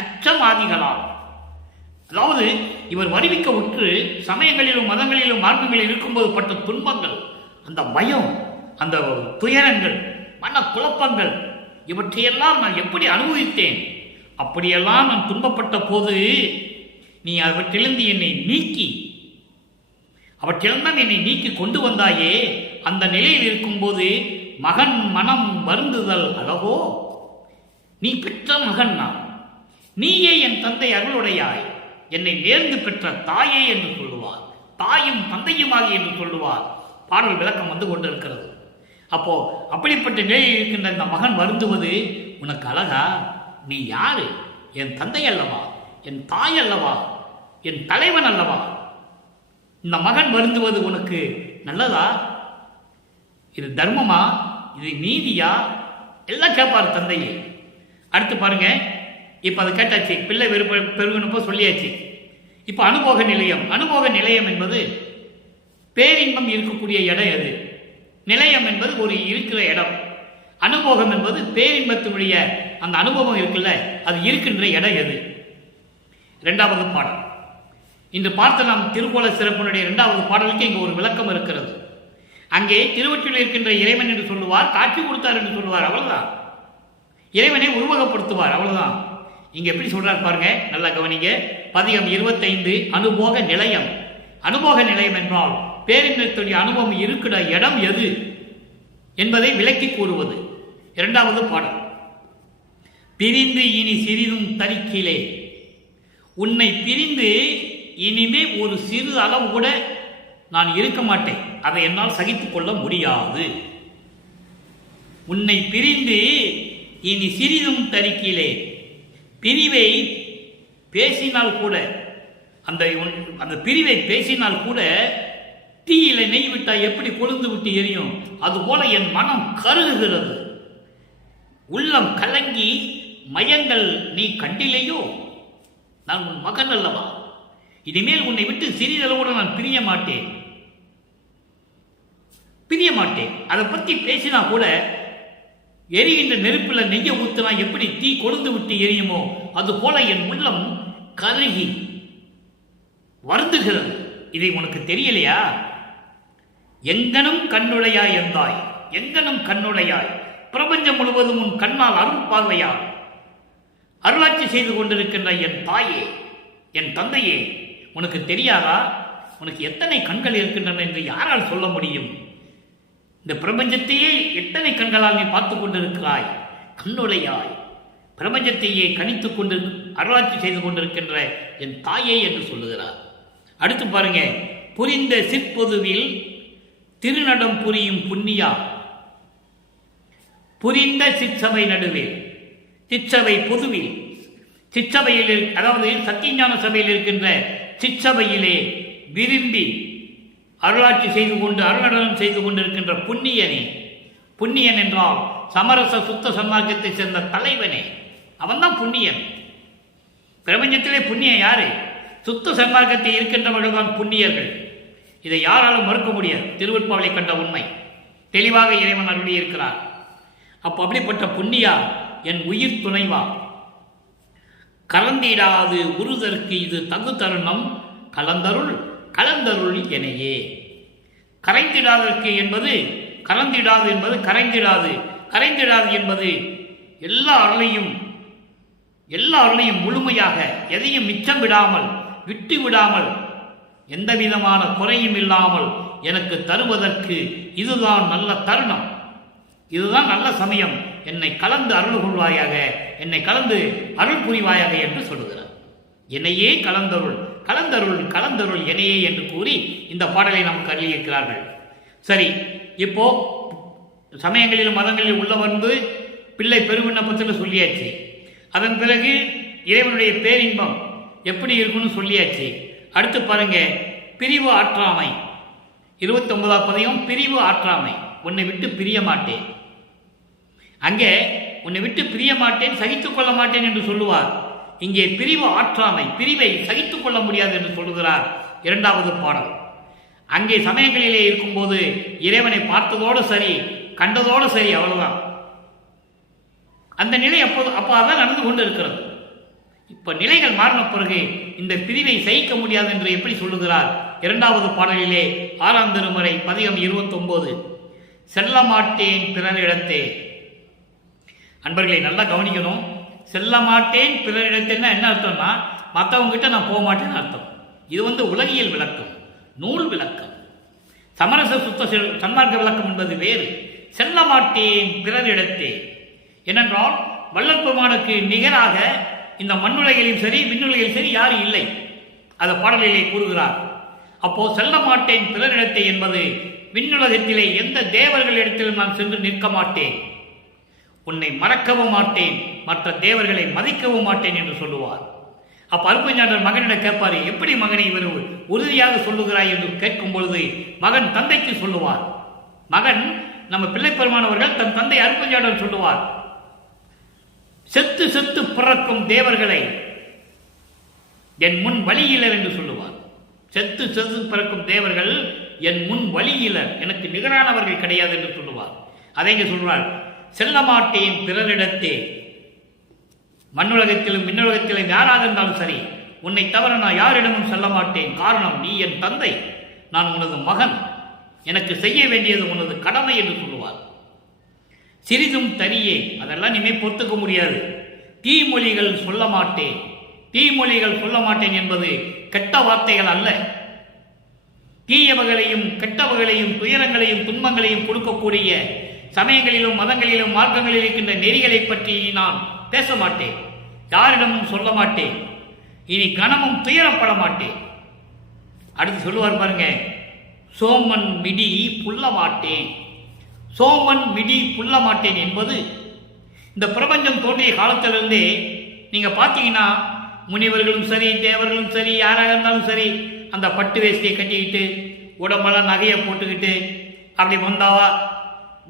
அச்சம் ஆதிகளால், அதாவது இவர் வருவிக்க உற்று சமயங்களிலும் மதங்களிலும் மார்க்கங்களில் இருக்கும்போது பட்ட துன்பங்கள், அந்த பயம், அந்த துயரங்கள், மன குழப்பங்கள், இவற்றையெல்லாம் நான் எப்படி அனுபவித்தேன். அப்படியெல்லாம் நான் துன்பப்பட்ட போது நீ அவற்றிலிருந்து என்னை நீக்கி அவற்றிலிருந்தான் என்னை நீக்கி கொண்டு வந்தாயே. அந்த நிலையில் இருக்கும்போது மகன் மனம் வருந்துதல் அழகோ. நீ பெற்ற மகன் நான், நீயே என் தந்தை அருளுடையாய், என்னை நேர்ந்து பெற்ற தாயே என்று சொல்லுவார். தாயும் தந்தையுமாகி என்று சொல்லுவார். பாடல் விளக்கம் வந்து கொண்டிருக்கிறது. அப்போ அப்படிப்பட்ட நிலையில் இருக்கின்ற இந்த மகன் வருந்துவது உனக்கு அழகா? நீ யாரு? என் தந்தை அல்லவா, என் தாய் அல்லவா, என் தலைவன் அல்லவா? இந்த மகன் வருந்துவது உனக்கு நல்லதா? இது தர்மமா? இது நீதியா? எல்லாம் கேட்பார் தந்தையே. அடுத்து பாருங்க, இப்ப அதை கேட்டாச்சு, பிள்ளை பெருகணுப்போ சொல்லியாச்சு. இப்ப அனுபோக நிலையம். அனுபோக நிலையம் என்பது பேரின்பம் இருக்கக்கூடிய இடம் எது? நிலையம் என்பது ஒரு இருக்கிற இடம். அனுபோகம் என்பது பேரின்பத்தினுடைய அந்த அனுபவம் இருக்குல்ல, அது இருக்கின்ற இடம் எது? இரண்டாவது பாடல். இன்று பார்த்த நாம் திருக்கோல சிறப்பினுடைய இரண்டாவது பாடலுக்கு இங்கு ஒரு விளக்கம் இருக்கிறது. அங்கே திருவற்றில் இருக்கின்ற இறைவன் என்று சொல்லுவார், காட்சி கொடுத்தார் என்று சொல்லுவார், அவ்வளவுதான். இறைவனை உருவகப்படுத்துவார், அவ்வளவுதான். இங்க எப்படி சொல்றார் பாருங்க, நல்லா கவனிங்க. பதிகம் 25 அனுபோக நிலையம். அனுபோக நிலையம் என்றால் பேரின்பத்துடைய அனுபவம் இருக்கிற இடம் எது என்பதை விளக்கி கூறுவது. இரண்டாவது பாடல். பிரிந்து இனி சிறிதும் தரிக்கிலே. உன்னை பிரிந்து இனிமே ஒரு சிறு அளவு கூட நான் இருக்க மாட்டேன், அதை என்னால் சகித்துக் கொள்ள முடியாது. உன்னை பிரிந்து இனி சிறிதும் தரிக்கிலே. பிரிவை பேசினால் கூட, அந்த பிரிவை பேசினால் கூட தீயில நெய் விட்டா எப்படி கொழுந்து விட்டு எரியும், அதுபோல என் மனம் கருகுகிறது, உள்ளம் கலங்கி மயங்கள் நீ கண்டிலேயோ. நான் உன் மகன் அல்லவா, இனிமேல் உன்னை விட்டு சிறிதளவு கூட நான் பிரிய மாட்டேன். அதை பற்றி பேசினா கூட எரிகின்ற நெருப்புல நெய்ய ஊத்தினா எப்படி தீ கொழுந்து விட்டு எரியுமோ அது போல என் உள்ளம் கருகி வருந்துகிறது. இதை உனக்கு தெரியலையா? எங்கனும் கண்ணுடையாய் எந்தாய், எங்கனும் கண்ணுடையாய், பிரபஞ்சம் முழுவதும் உன் கண்ணால் அருள் பார்வையால் அருளாட்சி செய்து கொண்டிருக்கின்ற என் தாயே, என் தந்தையே, உனக்கு தெரியாதா? உனக்கு எத்தனை கண்கள் இருக்கின்றன என்று யாரால் சொல்ல முடியும்? இந்த பிரபஞ்சத்தையே எத்தனை கண்களால் நீ பார்த்து கொண்டிருக்கிறாய். கண்ணுடையாய், பிரபஞ்சத்தையே கணித்துக் கொண்டு அருளாட்சி செய்து கொண்டிருக்கின்ற என் தாயே என்று சொல்லுகிறார். அடுத்து பாருங்க, புரிந்த சிற்பொதுவில் திருநடம் புரியும் புண்ணியா. புரிந்த சிற்சபை நடுவில், சிற்சபை பொதுவில், சிற்சபையில், அதாவது சத்தியஞான சபையில் இருக்கின்ற சிற்சபையிலே விரும்பி அருளாட்சி செய்து கொண்டு அருளடனம் செய்து கொண்டிருக்கின்ற புண்ணியனே. புண்ணியன் என்றால் சமரச சுத்த சன்மார்க்கத்தை சேர்ந்த தலைவனே, அவன்தான் புண்ணியன். பிரபஞ்சத்திலே புண்ணியன் யாரு? சுத்த சன்மார்க்கத்தை இருக்கின்றவர்கள் தான் புண்ணியர்கள். இதை யாராலும் மறுக்க முடியாது. திருவெட்பாவை கண்ட உண்மை தெளிவாக இறைவன் அருளி இருக்கிறார். அப்போ அப்படிப்பட்ட புண்ணியா, என் உயிர் துணைவா, கலந்திடாது உருதற்கு இது தகு தருணம், கலந்தருள் கலந்தருள் எனையே. கரைந்திடாதற்கு என்பது கலந்திடாது என்பது கரைந்திடாது, கரைந்திடாது என்பது எல்லா அருளையும் முழுமையாக எதையும் மிச்சம் விடாமல் விட்டு விடாமல் எந்த விதமான குறையும் இல்லாமல் எனக்கு தருவதற்கு இதுதான் நல்ல தருணம், இதுதான் நல்ல சமயம். என்னை கலந்து அருள் கொள்வாயாக, என்னை கலந்து அருள் புரிவாயாக என்று சொல்லுகிறார். என்னையே கலந்தருள் கலந்தருள் கலந்தருள் என்னையே என்று கூறி இந்த பாடலை நமக்கு அருளியிருக்கிறார்கள். சரி, இப்போ சமயங்களிலும் மதங்களில் உள்ள வந்து பிள்ளை பெருவிண்ணப்பத்தில் சொல்லியாச்சு. அதன் பிறகு இறைவனுடைய பேரின்பம் எப்படி இருக்குன்னு சொல்லியாச்சு. அடுத்து பாருங்க, பிரிவு ஆற்றாமை. 29வது பதிகம் பிரிவு ஆற்றாமை. உன்னை விட்டு பிரிய மாட்டேன். அங்கே உன்னை விட்டு பிரிய மாட்டேன், சகித்துக் கொள்ள மாட்டேன் என்று சொல்லுவார். இங்கே பிரிவு ஆற்றாமை, பிரிவை சகித்துக் கொள்ள முடியாது என்று சொல்லுகிறார். இரண்டாவது பாடல். அங்கே சமயங்களிலே இருக்கும்போது இறைவனை பார்த்ததோடு சரி, கண்டதோடு சரி, அவ்வளவுதான். அந்த நிலை அதான் நடந்து கொண்டு இருக்கிறது. இப்ப நிலைகள் மாறின பிறகு இந்த பிரிவை சகிக்க முடியாது என்று எப்படி சொல்லுகிறார்? இரண்டாவது பாடலிலே 6ஆம் திருமுறை பதிகம் 29 செல்ல மாட்டேன் பிறரிடத்தே. அன்பர்களை நல்லா கவனிக்கணும். செல்ல மாட்டேன் பிறரிடத்தேன்னா என்ன அர்த்தம்னா, மற்றவங்க கிட்ட நான் போக மாட்டேன்னு அர்த்தம். இது உலகியல் விளக்கம், நூல் விளக்கம். சமரச சுத்த சன்மார்க்க விளக்கம் என்பது வேறு. செல்ல மாட்டேன் பிறரிடத்தே. ஏனென்றால் வள்ளல் பெருமானுக்கு நிகராக இந்த மண்ணுலகிலும் சரி விண்ணுலகிலும் சரி யாரும் இல்லை. அதை பாடலிலே கூறுகிறார். அப்போ செல்ல மாட்டேன் பிறரிடத்தை என்பது விண்ணுலகத்திலே எந்த தேவர்களிடத்திலும் நான் சென்று நிற்க மாட்டேன், உன்னை மறக்கவும் மாட்டேன், மற்ற தேவர்களை மதிக்கவும் மாட்டேன் என்று சொல்லுவார். அப்ப அருப்பஞ்சாண்டர் மகனிடம் கேட்பாரு, எப்படி மகனை இவர் உறுதியாக சொல்லுகிறாய் என்று கேட்கும் பொழுது மகன் தந்தைக்கு சொல்லுவார். மகன் நம்ம பிள்ளைப்பெருமானவர்கள் தன் தந்தை அருப்பஞ்சாண்டர் சொல்லுவார், செத்து செத்து பிறக்கும் தேவர்களை என் முன் வழியிலர் என்று சொல்லுவார். செத்து செத்து பிறக்கும் தேவர்கள் என் முன் வழியிலர், எனக்கு நிகரானவர்கள் கிடையாது என்று சொல்லுவார். அதை இங்கே சொல்றார், செல்ல மாட்டேன் பிறரிடத்தே. மண்ணுலகத்திலும் விண்ணுலகத்திலும் யாராக இருந்தாலும் சரி, உன்னை தவிர நான் யாரிடமும் செல்ல மாட்டேன். காரணம், நீ என் தந்தை, நான் உனது மகன், எனக்கு செய்ய வேண்டியது உனது கடமை என்று சொல்லுவார். சிறிதும் தரியே, அதெல்லாம் இனிமே பொறுத்துக்க முடியாது. தீமொழிகள் சொல்ல மாட்டேன். தீமொழிகள் சொல்ல மாட்டேன் என்பது கெட்ட வார்த்தைகள் அல்ல. தீயவர்களையும் கெட்டவர்களையும் துயரங்களையும் துன்பங்களையும் கொடுக்கக்கூடிய சமயங்களிலும் மதங்களிலும் மார்க்கங்களில் இருக்கின்ற நெறிகளை பற்றி நான் பேச மாட்டேன், யாரிடமும் சொல்ல மாட்டேன், இனி கணமும் துயரப்பட மாட்டேன். அடுத்து சொல்லுவார் பாருங்க, சோமன் மிடி புல்ல மாட்டேன். சோமன் மிடி புல்ல மாட்டேன் என்பது இந்த பிரபஞ்சம் தோன்றிய காலத்திலிருந்தே நீங்க பார்த்தீங்கன்னா முனிவர்களும் சரி தேவர்களும் சரி யாராக இருந்தாலும் சரி அந்த பட்டு வேஷ்டியை கட்டிக்கிட்டு உடம்பெல்லாம் நகையை போட்டுக்கிட்டு அப்படி வந்தாவா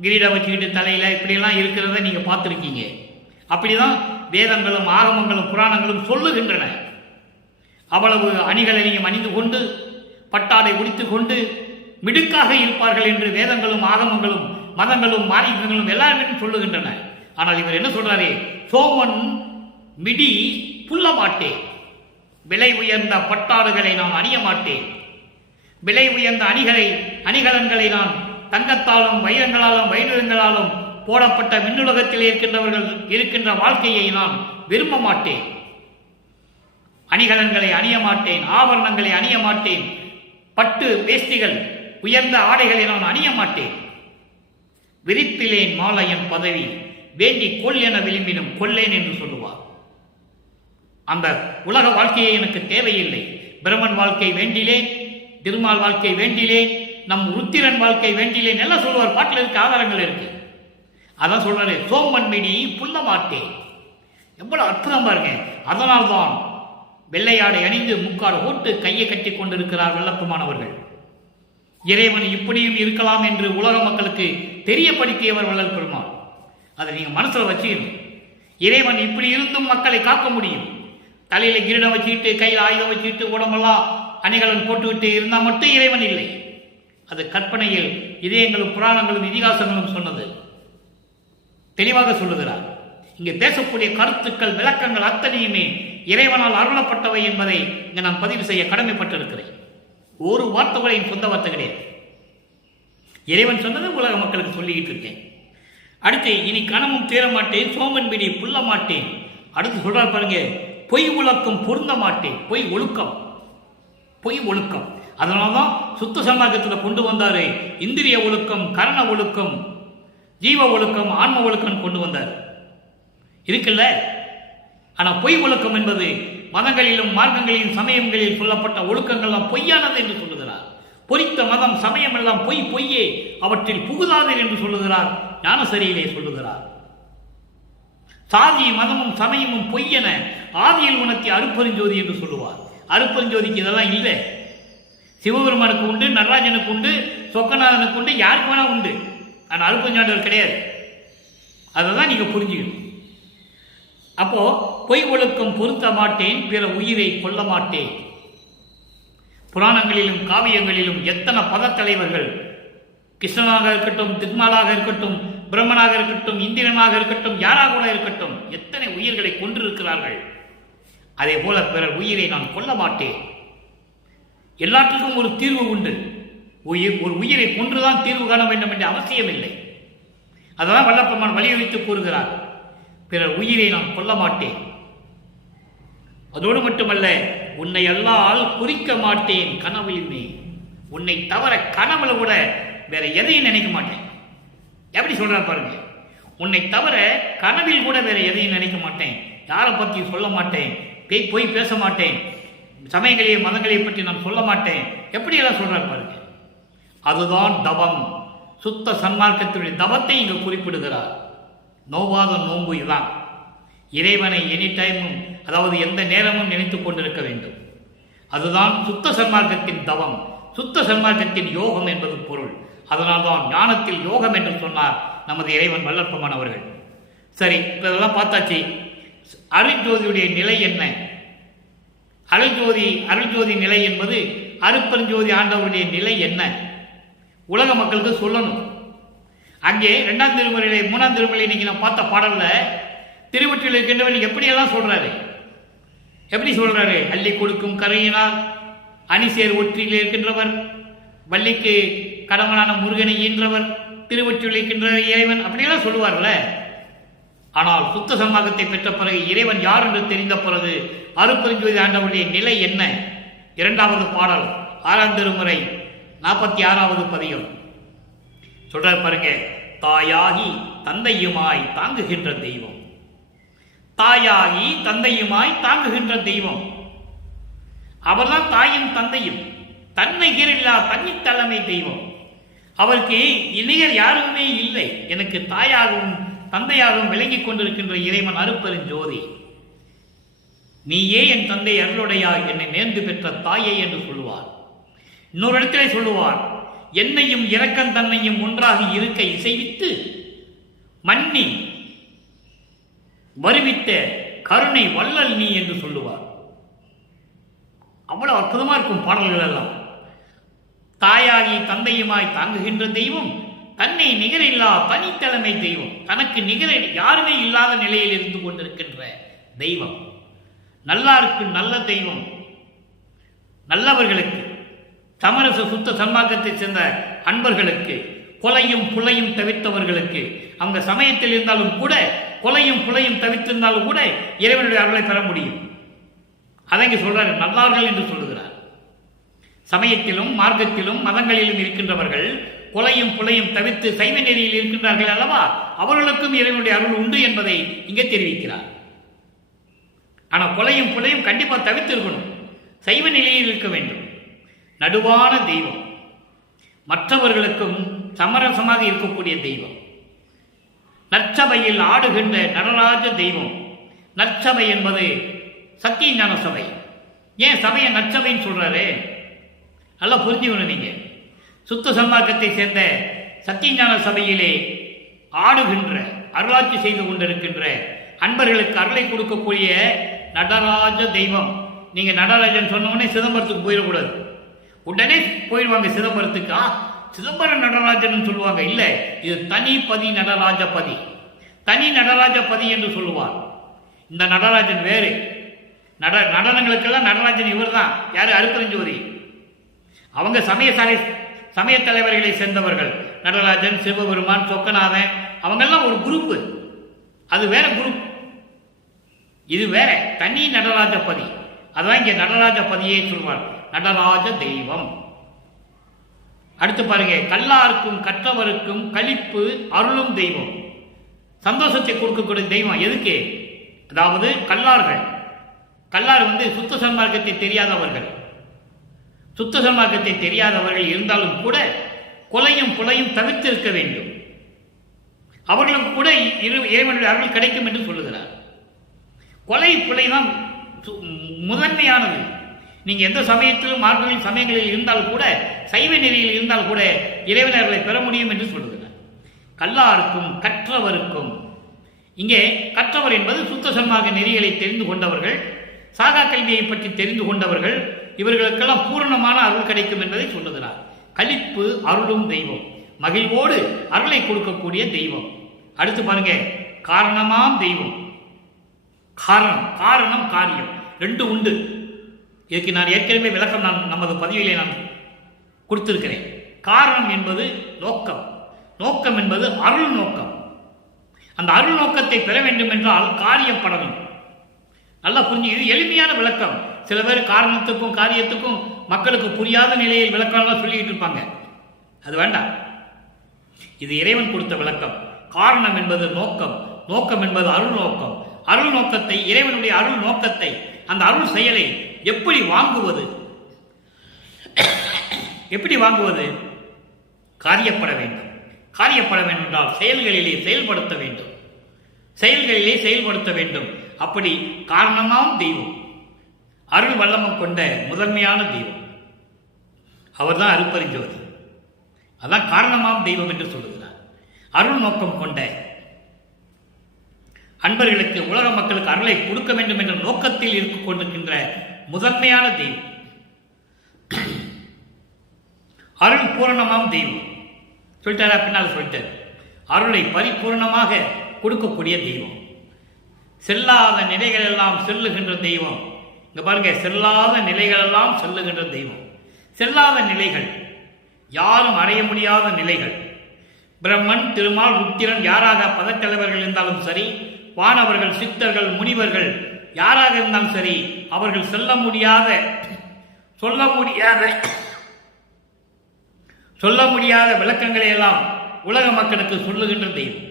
கிரீடம் வச்சுக்கிட்டு தலையில இப்படியெல்லாம் இருக்கிறத நீங்க பார்த்துருக்கீங்க. அப்படிதான் வேதங்களும் ஆகமங்களும் புராணங்களும் சொல்லுகின்றன. அவ்வளவு அணிகளையும் அணிந்து கொண்டு பட்டாடை உடித்து கொண்டு மிடுக்காக இருப்பார்கள் என்று வேதங்களும் ஆகமங்களும் மதங்களும் மார்க்கங்களும் எல்லாருமே சொல்லுகின்றன. ஆனால் இவர் என்ன சொல்றாரு, சோமன் மிடி புல்ல மாட்டேன், விலை உயர்ந்த பட்டாடுகளை நான் அணிய மாட்டேன், விலை உயர்ந்த அணிகலன்களை நான் தங்கத்தாலும் வைரங்களாலும் வைரங்களாலும் போடப்பட்ட விண்ணுலகத்தில் இருக்கின்றவர்கள் இருக்கின்ற வாழ்க்கையை நான் விரும்ப மாட்டேன். அணிகலன்களை அணிய மாட்டேன், ஆபரணங்களை அணிய மாட்டேன், பட்டு வேஷ்டிகள் உயர்ந்த ஆடைகளை நான் அணிய மாட்டேன். விரிப்பிலேன் மாலையன் பதவி, வேண்டி கொள் என விரும்பினும் கொல்லேன் என்று சொல்லுவார். அந்த உலக வாழ்க்கையை எனக்கு தேவையில்லை, பிரம்மன் வாழ்க்கை வேண்டிலேன், திருமால் வாழ்க்கை வேண்டிலேன், நம் ருத்திரன் வாழ்க்கை வேண்டிலேன் எல்லாம் சொல்லுவார். பாட்டில் இருக்க ஆதாரங்கள் இருக்கு. அதான் சொல்றாரு, சோமன் மிடி புல்ல மாட்டேன். எவ்வளவு அற்புதம் பாருங்க. அதனால்தான் வெள்ளையாடை அணிந்து முக்காடு போட்டு கையை கட்டி கொண்டிருக்கிறார் வல்லப்பமானவர்கள். இறைவன் இப்படியும் இருக்கலாம் என்று உலக மக்களுக்கு தெரியப்படுத்தியவர் வள்ளல் பெருமாள். அதை நீங்க மனசுல வச்சுக்கணும். இறைவன் இப்படி இருந்தும் மக்களை காக்க முடியும். தலையில கிரீடம் வச்சுக்கிட்டு கையில் ஆயுதம் வச்சுக்கிட்டு உடம்பெல்லாம் அணிகலன் போட்டுக்கிட்டு இருந்தால் மட்டும் இறைவன் இல்லை. அது கற்பனையில் இதயங்களும் புராணங்களும் இதிகாசங்களும் சொன்னது. தெளிவாக சொல்லுகிறார். இங்கே பேசக்கூடிய கருத்துக்கள் விளக்கங்கள் அத்தனையுமே இறைவனால் அருளப்பட்டவை என்பதை இங்கே நான் பதிவு செய்ய கடமைப்பட்டிருக்கிறேன். ஒரு வார்த்தைகளையும் சொந்த வார்த்தை கிடையாது. இறைவன் சொன்னது உலக மக்களுக்கு சொல்லிக்கிட்டு இருக்கேன். அடுத்து, இனி கணமும் தீர மாட்டேன், சோமன் பிடி புல்ல மாட்டேன். அடுத்து சொல்றார் பாருங்க, பொய் ஒழுக்கம் பொருந்த மாட்டேன். பொய் ஒழுக்கம், பொய் ஒழுக்கம். அதனால்தான் சுத்த சமாஜத்தில் கொண்டு வந்தாரு. இந்திரிய ஒழுக்கம், கரண ஒழுக்கம், ஜீவ ஒழுக்கம், ஆன்ம ஒழுக்கம் கொண்டு வந்தார். இருக்குல்ல. ஆனா பொய் ஒழுக்கம் என்பது மதங்களிலும் மார்க்கங்களிலும் சமயங்களில் சொல்லப்பட்ட ஒழுக்கங்கள்லாம் பொய்யானது என்று சொல்லுகிறார். பொறித்த மதம் சமயம் எல்லாம் பொய், பொய்யே, அவற்றில் புகுதாதீர் என்று சொல்லுகிறார். ஞானசரியிலே சொல்லுகிறார். சாதி மதமும் சமயமும் பொய்யென ஆதியில் உணர்த்தி அருப்பெருஞ்சோதி என்று சொல்லுவார். அருப்பெருஞ்சோதிக்கு இதெல்லாம் இல்லை. சிவபெருமானுக்கு உண்டு, நடராஜனுக்கு உண்டு, சொக்கநாதனுக்கு உண்டு, யாருக்கு வேணா உண்டு. ஆனால் அருப்பெருஞ்சாண்டவர் கிடையாது. அதை நீங்க புரிஞ்சுக்கணும். அப்போ பொய் ஒழுக்கம் பொருத்த மாட்டேன், பிற உயிரை கொல்ல மாட்டேன். புராணங்களிலும் காவியங்களிலும் எத்தனை பதத்தலைவர்கள், கிருஷ்ணனாக இருக்கட்டும், திருமாலாக இருக்கட்டும், பிரம்மனாக இருக்கட்டும், இந்திரனாக இருக்கட்டும், யாராக கூட இருக்கட்டும், எத்தனை உயிர்களை கொன்றிருக்கிறார்கள். அதே போல பிறர் உயிரை நான் கொல்ல மாட்டேன். எல்லாத்துக்கும் ஒரு தீர்வு உண்டு. ஒரு உயிரை கொன்றுதான் தீர்வு காண வேண்டும் என்ற அவசியம் இல்லை. அதெல்லாம் வல்லப்பெருமான் வலியுறுத்தி கூறுகிறார். பிறர் உயிரை நான் கொல்ல மாட்டேன். அதோடு மட்டுமல்ல, உன்னை அல்லால் குறிக்க மாட்டேன் கனவிலுமே. உன்னை தவிர கனவுல கூட வேற எதையும் நினைக்க மாட்டேன். எப்படி சொல்றாரு பாருங்க, உன்னை தவிர கனவில் கூட வேற எதையும் நினைக்க மாட்டேன், யாரை பற்றி சொல்ல மாட்டேன், போய் பேச மாட்டேன், சமயங்களையும் மதங்களையும் பற்றி நான் சொல்ல மாட்டேன். எப்படியெல்லாம் சொல்றாரு பாருங்க. அதுதான் தவம். சுத்த சன்மார்க்கத்தினுடைய தவத்தை இங்கு குறிப்பிடுகிறார். நோவாத நோன்பு இதுதான். இறைவனை எனி டைமும், அதாவது எந்த நேரமும் நினைத்துக் கொண்டிருக்க வேண்டும். அதுதான் சுத்த சன்மார்க்கத்தின் தவம், சுத்த சன்மார்க்கத்தின் யோகம் என்பது பொருள். அதனால்தான் ஞானத்தில் யோகம் என்று சொன்னார் நமது இறைவன் வல்லற்பமான் அவர்கள். சரி, இதெல்லாம் பார்த்தாச்சு. அருள்ஜோதியுடைய நிலை என்ன? அருள்ஜோதி நிலை என்பது அருட்பெருஞ்சோதி ஆண்டவருடைய நிலை என்ன? உலக மக்களுக்கு சொல்லணும். அங்கே 2ஆம் திருமுறையிலே 3ஆம் திருமுறையில் இன்னைக்கு நான் பார்த்த பாடல்ல திருவற்றில் இருக்கின்றவன் எப்படியெல்லாம் சொல்றாரு, எப்படி சொல்றாரு? அள்ளி கொடுக்கும் கரையினால் அணிசேர் ஒற்றியில் இருக்கின்றவர், வள்ளிக்கு கடவுளான முருகனை ஈன்றவர், திருவற்றில் இருக்கின்ற இறைவன், அப்படியெல்லாம் சொல்லுவார்ல. ஆனால் சுத்த சன்மார்க்கத்தை பெற்ற பிறகு இறைவன் யார் என்று தெரிந்த பிறகு அருட்பெருஞ்சோதி ஆண்டவருடைய நிலை என்ன? 2வது பாடல் 6ஆம் திருமுறை 46வது பதிகம் சொல்றார் பாருங்க. தாயாகி தந்தையுமாய் தாங்குகின்ற தெய்வம், தாயாகி தந்தையுமாய் தாங்குகின்ற தெய்வம். அவர்தான் தாயும் தந்தையும், தன்மை கீரில்லா தனித்தலைமை தெய்வம். அவருக்கு இணையர் யாருமே இல்லை. எனக்கு தாயாகவும் தந்தையாகவும் விளங்கிக் கொண்டிருக்கின்ற இறைவன் அருட்பெருஞ்சோதி. நீயே என் தந்தை அருளுடையா, என்னை நேர்ந்து பெற்ற தாயே என்று சொல்லுவார். இன்னொரு இடத்திலே சொல்லுவார், என்னையும் இரக்கம் தன்னையும் ஒன்றாக இருக்க இசைவித்து மன்னி வருவித்த கருணை வள்ளல் நீ என்று சொல்லுவார். அவ்வளவு அற்புதமா இருக்கும் பாடல்கள் எல்லாம். தாயாகி தந்தையுமாய் தாங்குகின்ற தெய்வம், தன்னை நிகரில்லா தனித்தலைமை தெய்வம், தனக்கு நிகர யாருமே இல்லாத நிலையில் இருந்து கொண்டிருக்கின்ற தெய்வம், நல்லாருக்கு நல்ல தெய்வம், நல்லவர்களுக்கு, சமரச சுத்த சன்மார்க்கத்தை சேர்ந்த அன்பர்களுக்கு, கொலையும் புலையும் தவிர்த்தவர்களுக்கு, அவங்க சமயத்தில் இருந்தாலும் கூட கொலையும் புலையும் தவிர்த்திருந்தாலும் கூட இறைவனுடைய அருளை பெற முடியும். அதை இங்கே சொல்றாரு, நல்லார்கள் என்று சொல்லுகிறார். சமயத்திலும் மார்க்கத்திலும் மதங்களிலும் இருக்கின்றவர்கள் கொலையும் புலையும் தவிர்த்து சைவ நெறியில் இருக்கின்றார்கள் அல்லவா, அவர்களுக்கும் இறைவனுடைய அருள் உண்டு என்பதை இங்கே தெரிவிக்கிறார். ஆனால் கொலையும் புலையும் கண்டிப்பா தவிர்த்து இருக்கணும், சைவ நிலையில் இருக்க வேண்டும். நடுவான தெய்வம், மற்றவர்களுக்கும் சமரசமாக இருக்கக்கூடிய தெய்வம், நற்சபையில் ஆடுகின்ற நடராஜ தெய்வம். நற்சபை என்பது சத்திய ஞான சபை. ஏன் சபையை நற்சபைன்னு சொல்றாரு? நல்லா புரிஞ்சுக்கணும். நீங்க சுத்த சன்மார்க்கத்தை சேர்ந்த சத்தியஞான சபையிலே ஆடுகின்ற, அருளாட்சி செய்து கொண்டிருக்கின்ற அன்பர்களுக்கு அருளை கொடுக்கக்கூடிய நடராஜ தெய்வம். நீங்க நடராஜன் சொன்ன உடனே சிதம்பரத்துக்கு போயிடக்கூடாது. உடனே போயிடுவாங்க சிதம்பரத்துக்கு. சிதம்பரம் நடராஜன் சொல்லுவாங்க. இல்லை, இது தனி பதி நடராஜ பதி, தனி நடராஜ பதி என்று சொல்லுவார். இந்த நடராஜன் வேறு. நடனங்களுக்கெல்லாம் நடராஜன் இவர் தான். யாரு? அருட்பெருஞ்சோதி. அவங்க சமய தலைவர்களை சேர்ந்தவர்கள். நடராஜன், சிவபெருமான், சொக்கநாதன், அவங்கெல்லாம் ஒரு குரூப். அது வேற குரூப், இது வேற தனி நடராஜ பதி. அதான் இங்கே நடராஜ பதியே சொல்வார், நடராஜ தெய்வம். அடுத்து பாருங்க, கல்லாருக்கும் கற்றவருக்கும் களிப்பு அருளும் தெய்வம், சந்தோஷத்தை கொடுக்கக்கூடிய தெய்வம். எதுக்கு? அதாவது கல்லார்கள், கல்லார் சுத்த சன்மார்க்கத்தை தெரியாதவர்கள். சுத்த சன்மார்க்கத்தை தெரியாதவர்கள் இருந்தாலும் கூட கொலையும் புலையும் தவிர்த்திருக்க வேண்டும். அவர்களுக்கு கூட இறைவனுடைய அருள் கிடைக்கும் என்று சொல்லுகிறார். கொலை புலை தான் முதன்மையானது. நீங்க எந்த சமயத்திலும் மார்க்கங்களில் சமயங்களில் இருந்தால் கூட, சைவ நெறியில் இருந்தால் கூட இறைவனர்களை பெற முடியும் என்று சொல்லுகிறார். கல்லாருக்கும் கற்றவருக்கும், இங்கே கற்றவர் என்பது சுத்த சன்மார்க்க நெறிகளை தெரிந்து கொண்டவர்கள், சாகா கல்வியை பற்றி தெரிந்து கொண்டவர்கள். இவர்களுக்கெல்லாம் பூரணமான அருள் கிடைக்கும் என்பதை சொல்லுகிறார். களிப்பு அருளும் தெய்வம், மகிழ்வோடு அருளை கொடுக்கக்கூடிய தெய்வம். அடுத்து பாருங்க, காரணமாம் தெய்வம். காரணம் காரியம் ரெண்டு உண்டு. இதுக்கு நான் ஏற்கனவே விளக்கம் நமது பதிவிலே நான் கொடுத்திருக்கிறேன். காரணம் என்பது நோக்கம், நோக்கம் என்பது அருள் நோக்கம். அந்த அருள் நோக்கத்தை பெற வேண்டும் என்றால் காரியம் படணும். நல்லா புரிஞ்சு. இது எளிமையான விளக்கம். சில பேர் காரணத்துக்கும் காரியத்துக்கும் மக்களுக்கு புரியாத நிலையில் விளக்கம்லாம் சொல்லிக்கிட்டு இருப்பாங்க. அது வேண்டாம். இது இறைவன் கொடுத்த விளக்கம். காரணம் என்பது நோக்கம், நோக்கம் என்பது அருள் நோக்கம். அருள் நோக்கத்தை, இறைவனுடைய அருள் நோக்கத்தை, அந்த அருள் செயலை எப்படி வாங்குவது? எப்படி வாங்குவது? காரியப்பட வேண்டும். காரியப்பட வேண்டும் என்றால் செயல்களிலே செயல்படுத்த வேண்டும். செயல்களிலே செயல்படுத்த வேண்டும். அப்படி காரணமாம் தெய்வம், அருள் வல்லமம் கொண்ட முதன்மையான தெய்வம் அவர்தான் அருட்பெருஞ்சோதி. அதான் காரணமாம் தெய்வம் என்று சொல்லுகிறார். அருள் நோக்கம் கொண்ட அன்பர்களுக்கு, உலக மக்களுக்கு அருளை கொடுக்க வேண்டும் என்ற நோக்கத்தில் இருந்து கொண்டிருக்கின்ற முதன்மையான தெய்வம், அருள் பூரணமாம் தெய்வம். சொல்லிட்டாரா? பின்னால் சொல்லிட்டார். அருளை பரிபூர்ணமாக கொடுக்கக்கூடிய தெய்வம், செல்லாத நிலைகள் எல்லாம் செல்லுகின்ற தெய்வம். இங்க பாருங்க, செல்லாத நிலைகள் எல்லாம் செல்லுகின்ற தெய்வம். செல்லாத நிலைகள், யாரும் அடைய முடியாத நிலைகள். பிரம்மன், திருமால், ருத்திரன் யாராக பதத்தலைவர்கள் இருந்தாலும் சரி, வானவர்கள், சித்தர்கள், முனிவர்கள் யாராக இருந்தாலும் சரி, அவர்கள் சொல்ல முடியாத விளக்கங்களை எல்லாம் உலக மக்களுக்கு சொல்லுகின்ற தெய்வம்.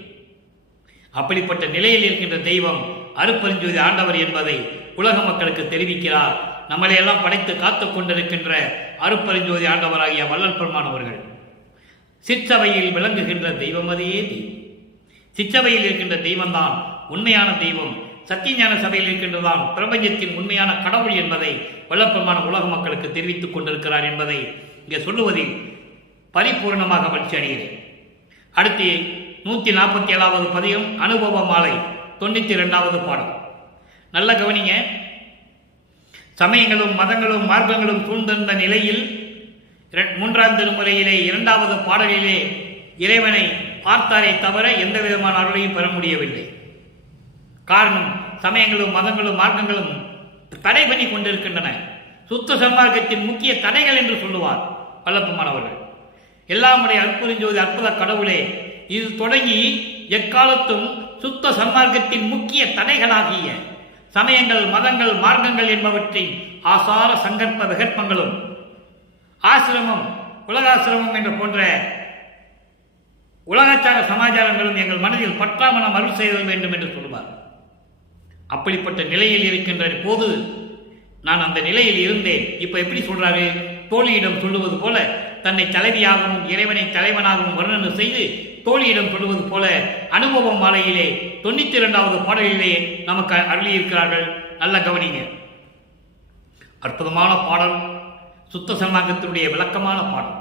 அப்படிப்பட்ட நிலையில் இருக்கின்ற தெய்வம் அருட்பெருஞ்சோதி ஆண்டவர் என்பதை உலக மக்களுக்கு தெரிவிக்கிறார். நம்மளை எல்லாம் படைத்து காத்துக் கொண்டிருக்கின்ற அருட்பெருஞ்சோதி ஆண்டவராகிய வள்ளல் பெருமான் அவர்கள். சிற்றவையில் விளங்குகின்ற தெய்வமதே தெய்வம். சிற்றவையில் இருக்கின்ற தெய்வம்தான் உண்மையான தெய்வம். சத்தியஞான சபையில் இருக்கின்றதான் பிரபஞ்சத்தின் உண்மையான கடவுள் என்பதை வள்ளற்பெருமான உலக மக்களுக்கு தெரிவித்துக் கொண்டிருக்கிறார் என்பதை இங்கே சொல்லுவதில் பரிபூர்ணமாக மகிழ்ச்சி அடைகிறேன். அடுத்து 147வது பதிகம், அனுபவ மாலை, 92வது பாடல். நல்ல கவனிங்க. சமயங்களும் மதங்களும் மார்க்கங்களும் சூழ்ந்திருந்த நிலையில் 3ஆம் திருமுறையிலே 2வது பாடலிலே இறைவனை பார்த்தாரே தவிர எந்த விதமான அருளையும் பெற முடியவில்லை. காரணம், சமயங்களும் மதங்களும் மார்க்கங்களும் தடை பண்ணி கொண்டிருக்கின்றன. சுத்த சன்மார்க்கத்தின் முக்கிய தடைகள் என்று சொல்லுவார் வல்லப்பெருமானவர்கள். எல்லாமுடைய அற்புதஞ்சோதி அற்புத கடவுளே, இது தொடங்கி எக்காலத்தும் சுத்த சன்மார்க்கத்தின் முக்கிய தடைகளாகிய சமயங்கள், மதங்கள், மார்க்கங்கள் என்பவற்றின் ஆசார சங்கற்ப விகற்பங்களும், ஆசிரமம், உலகாசிரமம் என்ற போன்ற உலகச்சார சமாச்சாரங்களும் எங்கள் மனதில் பற்றாமனம் அருள் செய்ய வேண்டும் என்று சொல்வார். அப்படிப்பட்ட நிலையில் இருக்கின்ற போது நான் அந்த நிலையில் இருந்தேன். இப்ப எப்படி சொல்றாரு? தோழியிடம் சொல்லுவது போல தன்னை தலைவியாகவும் இறைவனை தலைவனாகவும் வர்ணனை செய்து தோழியிடம் சொல்லுவது போல அனுபவ மாலையிலே 92வது பாடலிலே நமக்கு அருளியிருக்கிறார்கள். நல்ல கவனிங்க. அற்புதமான பாடல், சுத்த சன்மார்க்கத்தினுடைய விளக்கமான பாடல்.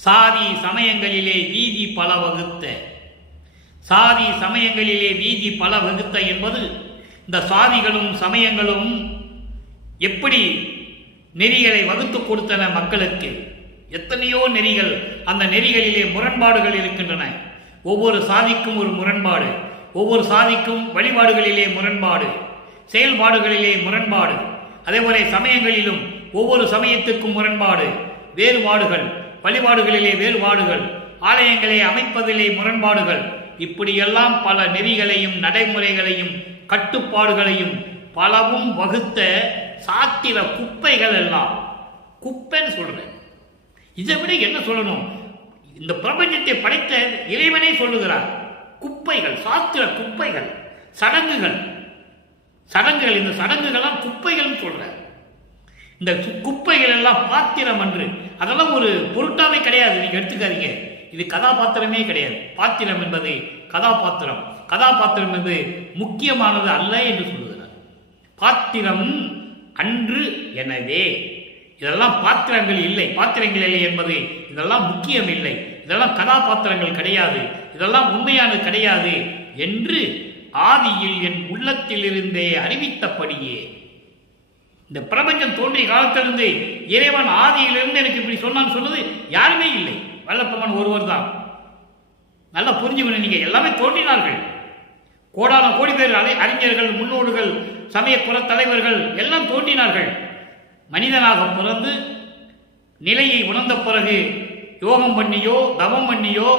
சாதி சமயங்களிலே வீதி பல வகுத்த, சாதி சமயங்களிலே வீதி பல வகுத்த என்பது இந்த சாதிகளும் சமயங்களும் எப்படி நெறிகளை வகுத்து கொடுத்தன மக்களுக்கு. எத்தனையோ நெறிகள், அந்த நெறிகளிலே முரண்பாடுகள் இருக்கின்றன. ஒவ்வொரு சாதிக்கும் ஒரு முரண்பாடு, ஒவ்வொரு சாதிக்கும் வழிபாடுகளிலே முரண்பாடு, செயல்பாடுகளிலே முரண்பாடு. அதேபோல சமயங்களிலும் ஒவ்வொரு சமயத்துக்கும் முரண்பாடு, வேறுபாடுகள், வழிபாடுகளிலே வேறுபாடுகள், ஆலயங்களை அமைப்பதிலே முரண்பாடுகள். இப்படியெல்லாம் பல நெறிகளையும் நடைமுறைகளையும் கட்டுப்பாடுகளையும் பலவும் வகுத்த சாத்திர குப்பைகள் எல்லாம், குப்பைன்னு சொல்றேன். இதை விட என்ன சொல்லணும்? இந்த பிரபஞ்சத்தை படைத்த இறைவனே சொல்லுகிறார். குப்பைகள், சாத்திர குப்பைகள், சடங்குகள், சடங்குகள், இந்த சடங்குகள்லாம் குப்பைகள் சொல்ற. இந்த குப்பைகள் எல்லாம் பாத்திரம் அன்று, அதெல்லாம் ஒரு பொருட்டாவே கிடையாது. நீங்க எடுத்துக்காதீங்க. இது கதாபாத்திரமே கிடையாது. பாத்திரம் என்பது கதாபாத்திரம், கதாபாத்திரம் என்பது முக்கியமானது அல்ல என்று சொல்லுகிறார். பாத்திரம் அன்று, எனவே இதெல்லாம் பாத்திரங்கள் இல்லை, பாத்திரங்கள் இல்லை என்பது இதெல்லாம் முக்கியம் இல்லை, இதெல்லாம் கதாபாத்திரங்கள் கிடையாது, இதெல்லாம் உண்மையானது கிடையாது என்று ஆதியில் என் உள்ளத்திலிருந்தே அறிவித்தபடியே. இந்த பிரபஞ்சம் தோன்றிய காலத்திலிருந்து இறைவன் ஆதியிலிருந்து எனக்கு இப்படி சொன்னான்னு சொன்னது யாருமே இல்லை, வல்லப்பெருமான் ஒருவர் தான். நல்லா புரிஞ்சுக்கணும். நீங்க எல்லாமே தோன்றினார்கள். கோடான கோடி பேர் அறிஞர்கள், முன்னோடுகள், சமய புற தலைவர்கள் எல்லாம் தோன்றினார்கள். மனிதனாக பிறந்து நிலையை உணர்ந்த பிறகு யோகம் பண்ணியோ தவம் பண்ணியோ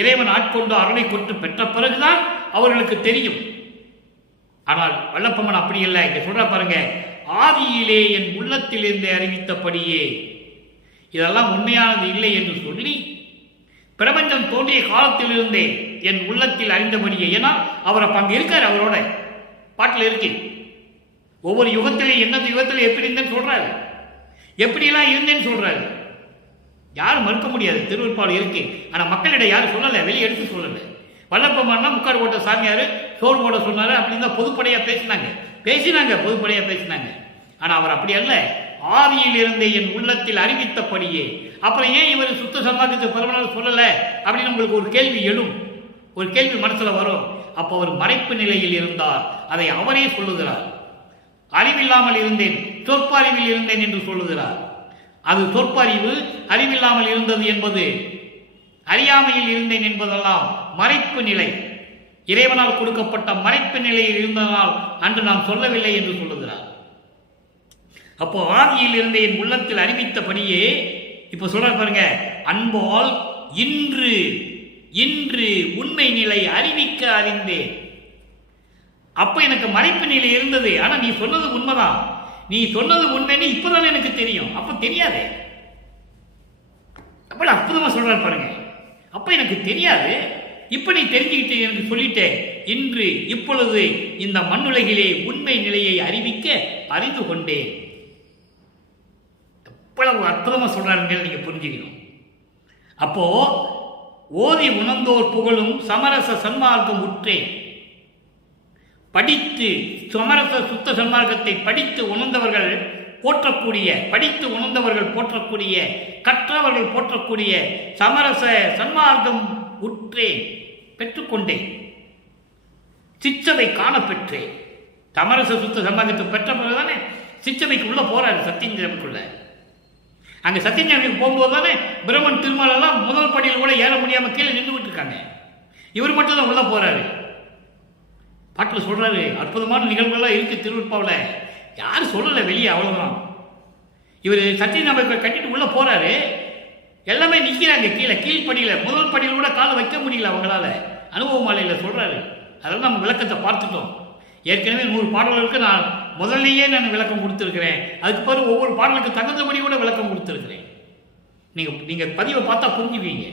இறைவன் ஆட்கொண்டு அருளை கொண்டு பெற்ற பிறகுதான் அவர்களுக்கு தெரியும். ஆனால் வல்லப்பெருமான் அப்படி இல்லை. இங்க சொல்ற பாருங்க, ஆதியிலே என் உள்ளத்திலிருந்து அறிவித்தபடியே. இதெல்லாம் உண்மையானது இல்லை என்று சொல்லி பிரபஞ்சம் தோன்றிய காலத்திலிருந்தே என் உள்ளத்தில் அறிந்தபடியே. ஏன்னா அவர் அப்ப அங்க இருக்காரு, அவரோட பாட்டில் இருக்கு. ஒவ்வொரு யுகத்திலையும் எந்தெந்த யுகத்தில் எப்படி இருந்தேன்னு சொல்றாரு, எப்படியெல்லாம் இருந்தேன்னு சொல்றாரு. யாரும் மறுக்க முடியாது, திருவருட்பாடு இருக்கு. ஆனா மக்களிடம் யாரும் சொல்லலை, வெளியே எடுத்து சொல்லலை. வல்லப்பமானா முக்காடு போட்ட சாமியார் சோறு போட சொன்னாரு அப்படின்னு தான் பொதுப்படையா பேசினாங்க பொதுப்படையா பேசினாங்க. ஆனா அவர் அப்படி அல்ல, ஆதியில் இருந்தே என் உள்ளத்தில் அறிவித்தபடியே. அப்புறம் ஏன் இவர் சுத்த சன்மார்க்கத்தை பரவலாக சொல்லல அப்படின்னு உங்களுக்கு ஒரு கேள்வி எழும், ஒரு கேள்வி மனசுல வரும். அப்போ அவர் மறைப்பு நிலையில் இருந்தார், அதை அவரே சொல்லுகிறார். அறிவில்லாமல் இருந்தேன், சொற்பறிவில் இருந்தேன் என்று சொல்லுகிறார். அது சொற்பறிவு, அறிவில்லாமல் இருந்தது என்பது, அறியாமையில் இருந்தேன் என்பதெல்லாம் மறைப்பு நிலை. இறைவனால் கொடுக்கப்பட்ட மறைப்பு நிலையில் இருந்ததனால் அன்று நான் சொல்லவில்லை என்று சொல்லுகிறார். அப்போ ஆதியில் இருந்தே என் உள்ளத்தில் அறிவித்தபடியே. இப்ப சொல்ற பாருங்க, அன்பால் இன்று இன்று உண்மை நிலை அறிவிக்க அறிந்தேன். அப்ப எனக்கு மறைப்பு நிலை இருந்தது. ஆனா நீ சொன்னது உண்மைதான், நீ சொன்னது உண்மைன்னு இப்பதான் எனக்கு தெரியும். அப்ப தெரியாது. அப்ப அற்புதமா சொல்றாரு பாருங்க, அப்ப எனக்கு தெரியாது, இப்ப நீ தெரிஞ்சுக்கிட்டு எனக்கு சொல்லிட்டேன். இன்று இப்பொழுது இந்த மண்ணுலகிலே உண்மை நிலையை அறிவிக்க அறிந்து கொண்டேன். எவ்வளவு அற்புதமா சொல்றாருங்க, நீங்க புரிஞ்சுக்கணும். அப்போ ஓதி உணர்ந்தோர் புகழும் சமரச சன்மார்க்கம் உற்றேன். படித்து சமரச சுத்த சன்மார்க்கத்தை படித்து உணர்ந்தவர்கள் போற்றக்கூடிய, படித்து உணர்ந்தவர்கள் போற்றக்கூடிய, கற்றவர்கள் போற்றக்கூடிய சமரச சன்மார்க்கம் உற்றேன், பெற்றுக்கொண்டேன். சிச்சவை காண பெற்றேன். சமரச சுத்த சன்மார்க்கத்தை பெற்ற பிறகுதானே சிச்சவைக்கு உள்ள போறாரு, சத்தியஞானத்துக்குள்ள. அங்க சத்தியஞானத்துக்கு போகும்போது தானே பிரம்மன் திருமாலெல்லாம் முதல் படியில் கூட ஏற முடியாம கீழே நின்றுவிட்டு இருக்காங்க. இவர் மட்டும் தான் உள்ள போறாரு. பாட்டில் சொல்றாரு, அற்புதமான நிகழ்வுகள்லாம் இருக்கு திருவருட்பாவில், யாரும் சொல்லலை வெளியே, அவ்வளவுதான். இவர் சத்தியஞானத்தை கட்டிட்டு உள்ள போறாரு, எல்லாமே நிற்கிறாங்க கீழே, கீழ்படியில முதல் படியில் கூட காலை வைக்க முடியல அவங்களால. அனுபவ மாலையில் சொல்றாரு. அதெல்லாம் நம்ம விளக்கத்தை பார்த்துட்டோம். ஏற்கனவே 100 பாடல்களுக்கு நான் முதல்லையே நான் விளக்கம் கொடுத்துருக்கிறேன். அதுக்கு பிறகு ஒவ்வொரு பாடலுக்கு தகுந்தபடி கூட விளக்கம் கொடுத்துருக்கிறேன். நீங்க பதிவை பார்த்தா புரிஞ்சுவீங்க.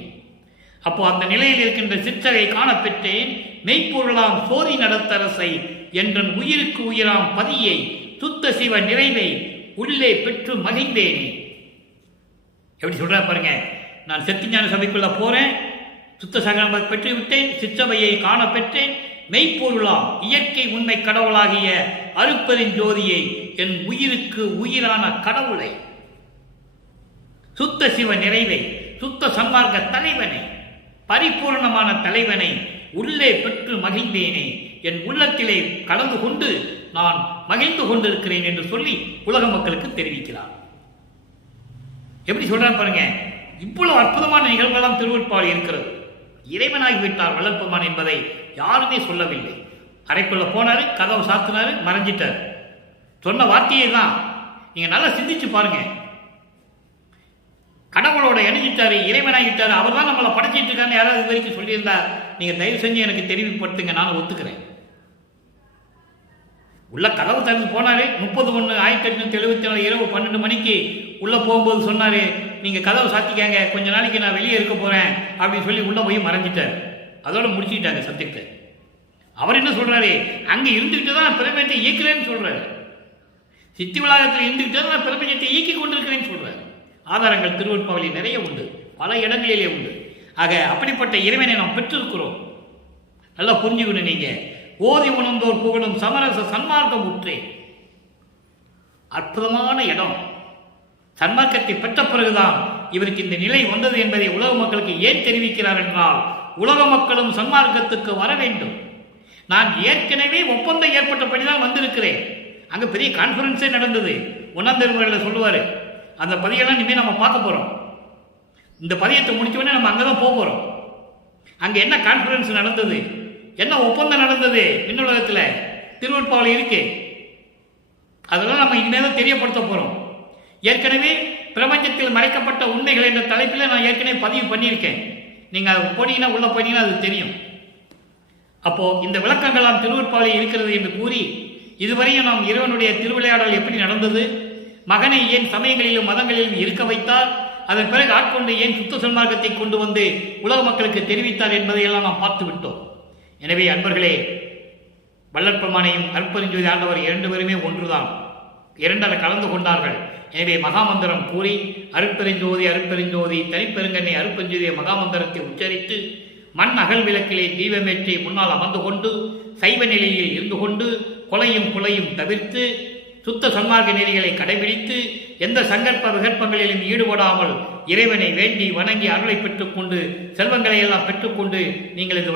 அப்போ அந்த நிலையில் இருக்கின்ற சிற்றகை காணப்பெற்றேன். மெய்ப்பொருளாம் சோதி நடத்தரசை என்றன் உயிருக்கு உயிராம் பதியை சுத்த சிவ நிறைவை உள்ளே பெற்று மகிழ்ந்தேனே. எப்படி சொல்றா பாருங்க, நான் சத்தியஞான சபைக்குள்ள போறேன், சுத்த சங்கமம் பெற்று விட்டேன், சிற்றவையை காண பெற்றேன். மெய்ப்பொருளாம் இயற்கை உண்மை கடவுளாகிய அருட்பெருஞ்சோதியை, என் உயிருக்கு உயிரான கடவுளை, சுத்த சிவ நிறைவை, சுத்த சன்மார்க்க தலைவனை, பரிபூர்ணமான தலைவனை உள்ளே பெற்று மகிழ்ந்தேனே. என் உள்ளத்திலே கலந்து கொண்டு நான் மகிழ்ந்து கொண்டிருக்கிறேன் என்று சொல்லி உலக மக்களுக்கு தெரிவிக்கிறார். எப்படி சொல்றான் பாருங்க, இவ்வளவு அற்புதமான நிகழ்வுகளாம் திருவருட்பாடு இருக்கிறது. இறைவனாகிவிட்டார் வளர்ப்பமான் என்பதை யாருமே சொல்லவில்லை. அறைக்குள்ள போனாரு, கதவை சாத்தினாரு, மறைஞ்சிட்டார். சொன்ன வார்த்தையை தான் நீங்க நல்லா சிந்திச்சு பாருங்க. கடவுளோட இணைஞ்சிட்டாரு, இறைவனாகிட்டாரு, அவர் தான் நம்மளை படைச்சிட்டு இருக்கான்னு யாராவது இது வரைக்கும் சொல்லியிருந்தா நீங்க தயவு செஞ்சு எனக்கு தெரிவிப்படுத்துங்க, நான் ஒத்துக்கிறேன். உள்ள கதவு திறந்து போனாரு. 30/1/1874 இரவு 12 மணிக்கு உள்ள போகும்போது சொன்னாரு, நீங்க கதவை சாத்திக்காங்க, கொஞ்ச நாளைக்கு நான் வெளியே இருக்க போறேன் அப்படின்னு சொல்லி உள்ள போய் மறைஞ்சிட்டார். அதோட முடிச்சுக்கிட்டாங்க சப்ஜெக்ட். அவர் என்ன சொல்றாரு, அங்க இருந்துகிட்டு தான் பிரபஞ்சத்தை இயக்கிறேன்னு சொல்றாரு. சித்தி விளாகத்தில் இருந்துகிட்டு தான் நான் பிரபஞ்சத்தை இயக்கி கொண்டிருக்கிறேன்னு சொல்றாரு. ஆதாரங்கள் திருவருட்பாவில் நிறைய உண்டு, பல இடங்களிலே உண்டு. ஆக அப்படிப்பட்ட இறைவனை நாம் பெற்றிருக்கிறோம். நல்லா புரிஞ்சுக்கணும். நீங்க ஓதி உணர்ந்தோர் புகழும் சமரச சன்மார்க்கம் உற்றே. அற்புதமான இடம். சன்மார்க்கத்தை பெற்ற பிறகுதான் இவருக்கு இந்த நிலை வந்தது என்பதை உலக மக்களுக்கு ஏன் தெரிவிக்கிறார் என்றால், உலக மக்களும் சன்மார்க்கத்துக்கு வர வேண்டும். நான் ஏற்கனவே ஒப்பந்தம் ஏற்பட்டபடிதான் வந்திருக்கிறேன். அங்க பெரிய கான்ஃபரன்ஸே நடந்தது. 1ஆம் திருமுறையில் சொல்லுவாரு. அந்த பதியெல்லாம் இனிமேல் நம்ம பார்க்க போறோம். இந்த பதியத்தை முடிச்சோடனே நம்ம அங்கதான் போக போறோம். அங்க என்ன கான்ஃபரன்ஸ் நடந்தது, என்ன ஒப்பந்தம் நடந்தது விண்ணுலகத்தில் திருவருட்பாவில் இருக்கு. அதெல்லாம் நம்ம இனிமேல் தெரியப்படுத்த போறோம். ஏற்கனவே பிரபஞ்சத்தில் மறைக்கப்பட்ட உண்மைகள் என்ற தலைப்பில் நான் ஏற்கனவே பதிவு பண்ணியிருக்கேன். நீங்க போனீங்கன்னா உள்ள போனீங்கன்னா அது தெரியும். அப்போ இந்த விளக்கங்களாம் திருவருட்பாவில் இருக்கிறது என்று கூறி இதுவரையும் நாம் இறைவனுடைய திருவிளையாடல் எப்படி நடந்தது, மகனை ஏன் சமயங்களிலும் மதங்களிலும் இருக்க வைத்தார், அதன் பிறகு ஆட்கொண்டு ஏன் சுத்த சன்மார்க்கத்தை கொண்டு வந்து உலக மக்களுக்கு தெரிவித்தார் என்பதையெல்லாம் நாம் பார்த்து விட்டோம். எனவே அன்பர்களே, வள்ளற்பெருமானையும் அருட்பெருஞ்சோதி ஆண்டவர் இரண்டு பேருமே ஒன்றுதான், இரண்டரை கலந்து கொண்டார்கள். எனவே மகாமந்திரம் கூறி அருட்பெருஞ்சோதி அருட்பெருஞ்சோதி தனிப்பெருங்கண்ணை அருட்பெருஞ்சோதிய மகாமந்திரத்தை உச்சரித்து மண் அகல் விளக்கிலே தீபமேற்றி முன்னால் அமர்ந்து கொண்டு சைவ நிலையில் இருந்து கொண்டு கொலையும் குலையும் தவிர்த்து சுத்த சன்மார்க்க நெறிகளை கடைபிடித்து எந்த சங்கற்ப விகற்பங்களிலும் ஈடுபடாமல் இறைவனை வேண்டி வணங்கி அருளை பெற்றுக்கொண்டு செல்வங்களை எல்லாம் பெற்றுக்கொண்டு நீங்கள் இந்த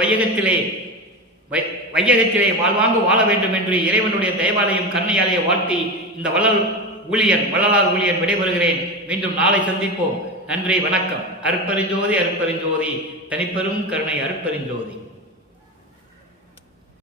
வையகத்திலே வாழ்வாங்கு வாழ வேண்டும் என்று இறைவனுடைய தயவாலயம் கருணையாலேயே வாழ்த்தி இந்த வள்ளலார் ஊழியன் விடைபெறுகிறேன். மீண்டும் நாளை சந்திப்போம். நன்றி, வணக்கம். அருட்பெருஞ்சோதி அருட்பெருஞ்சோதி தனிப்பெரும் கருணை அருட்பெருஞ்சோதி.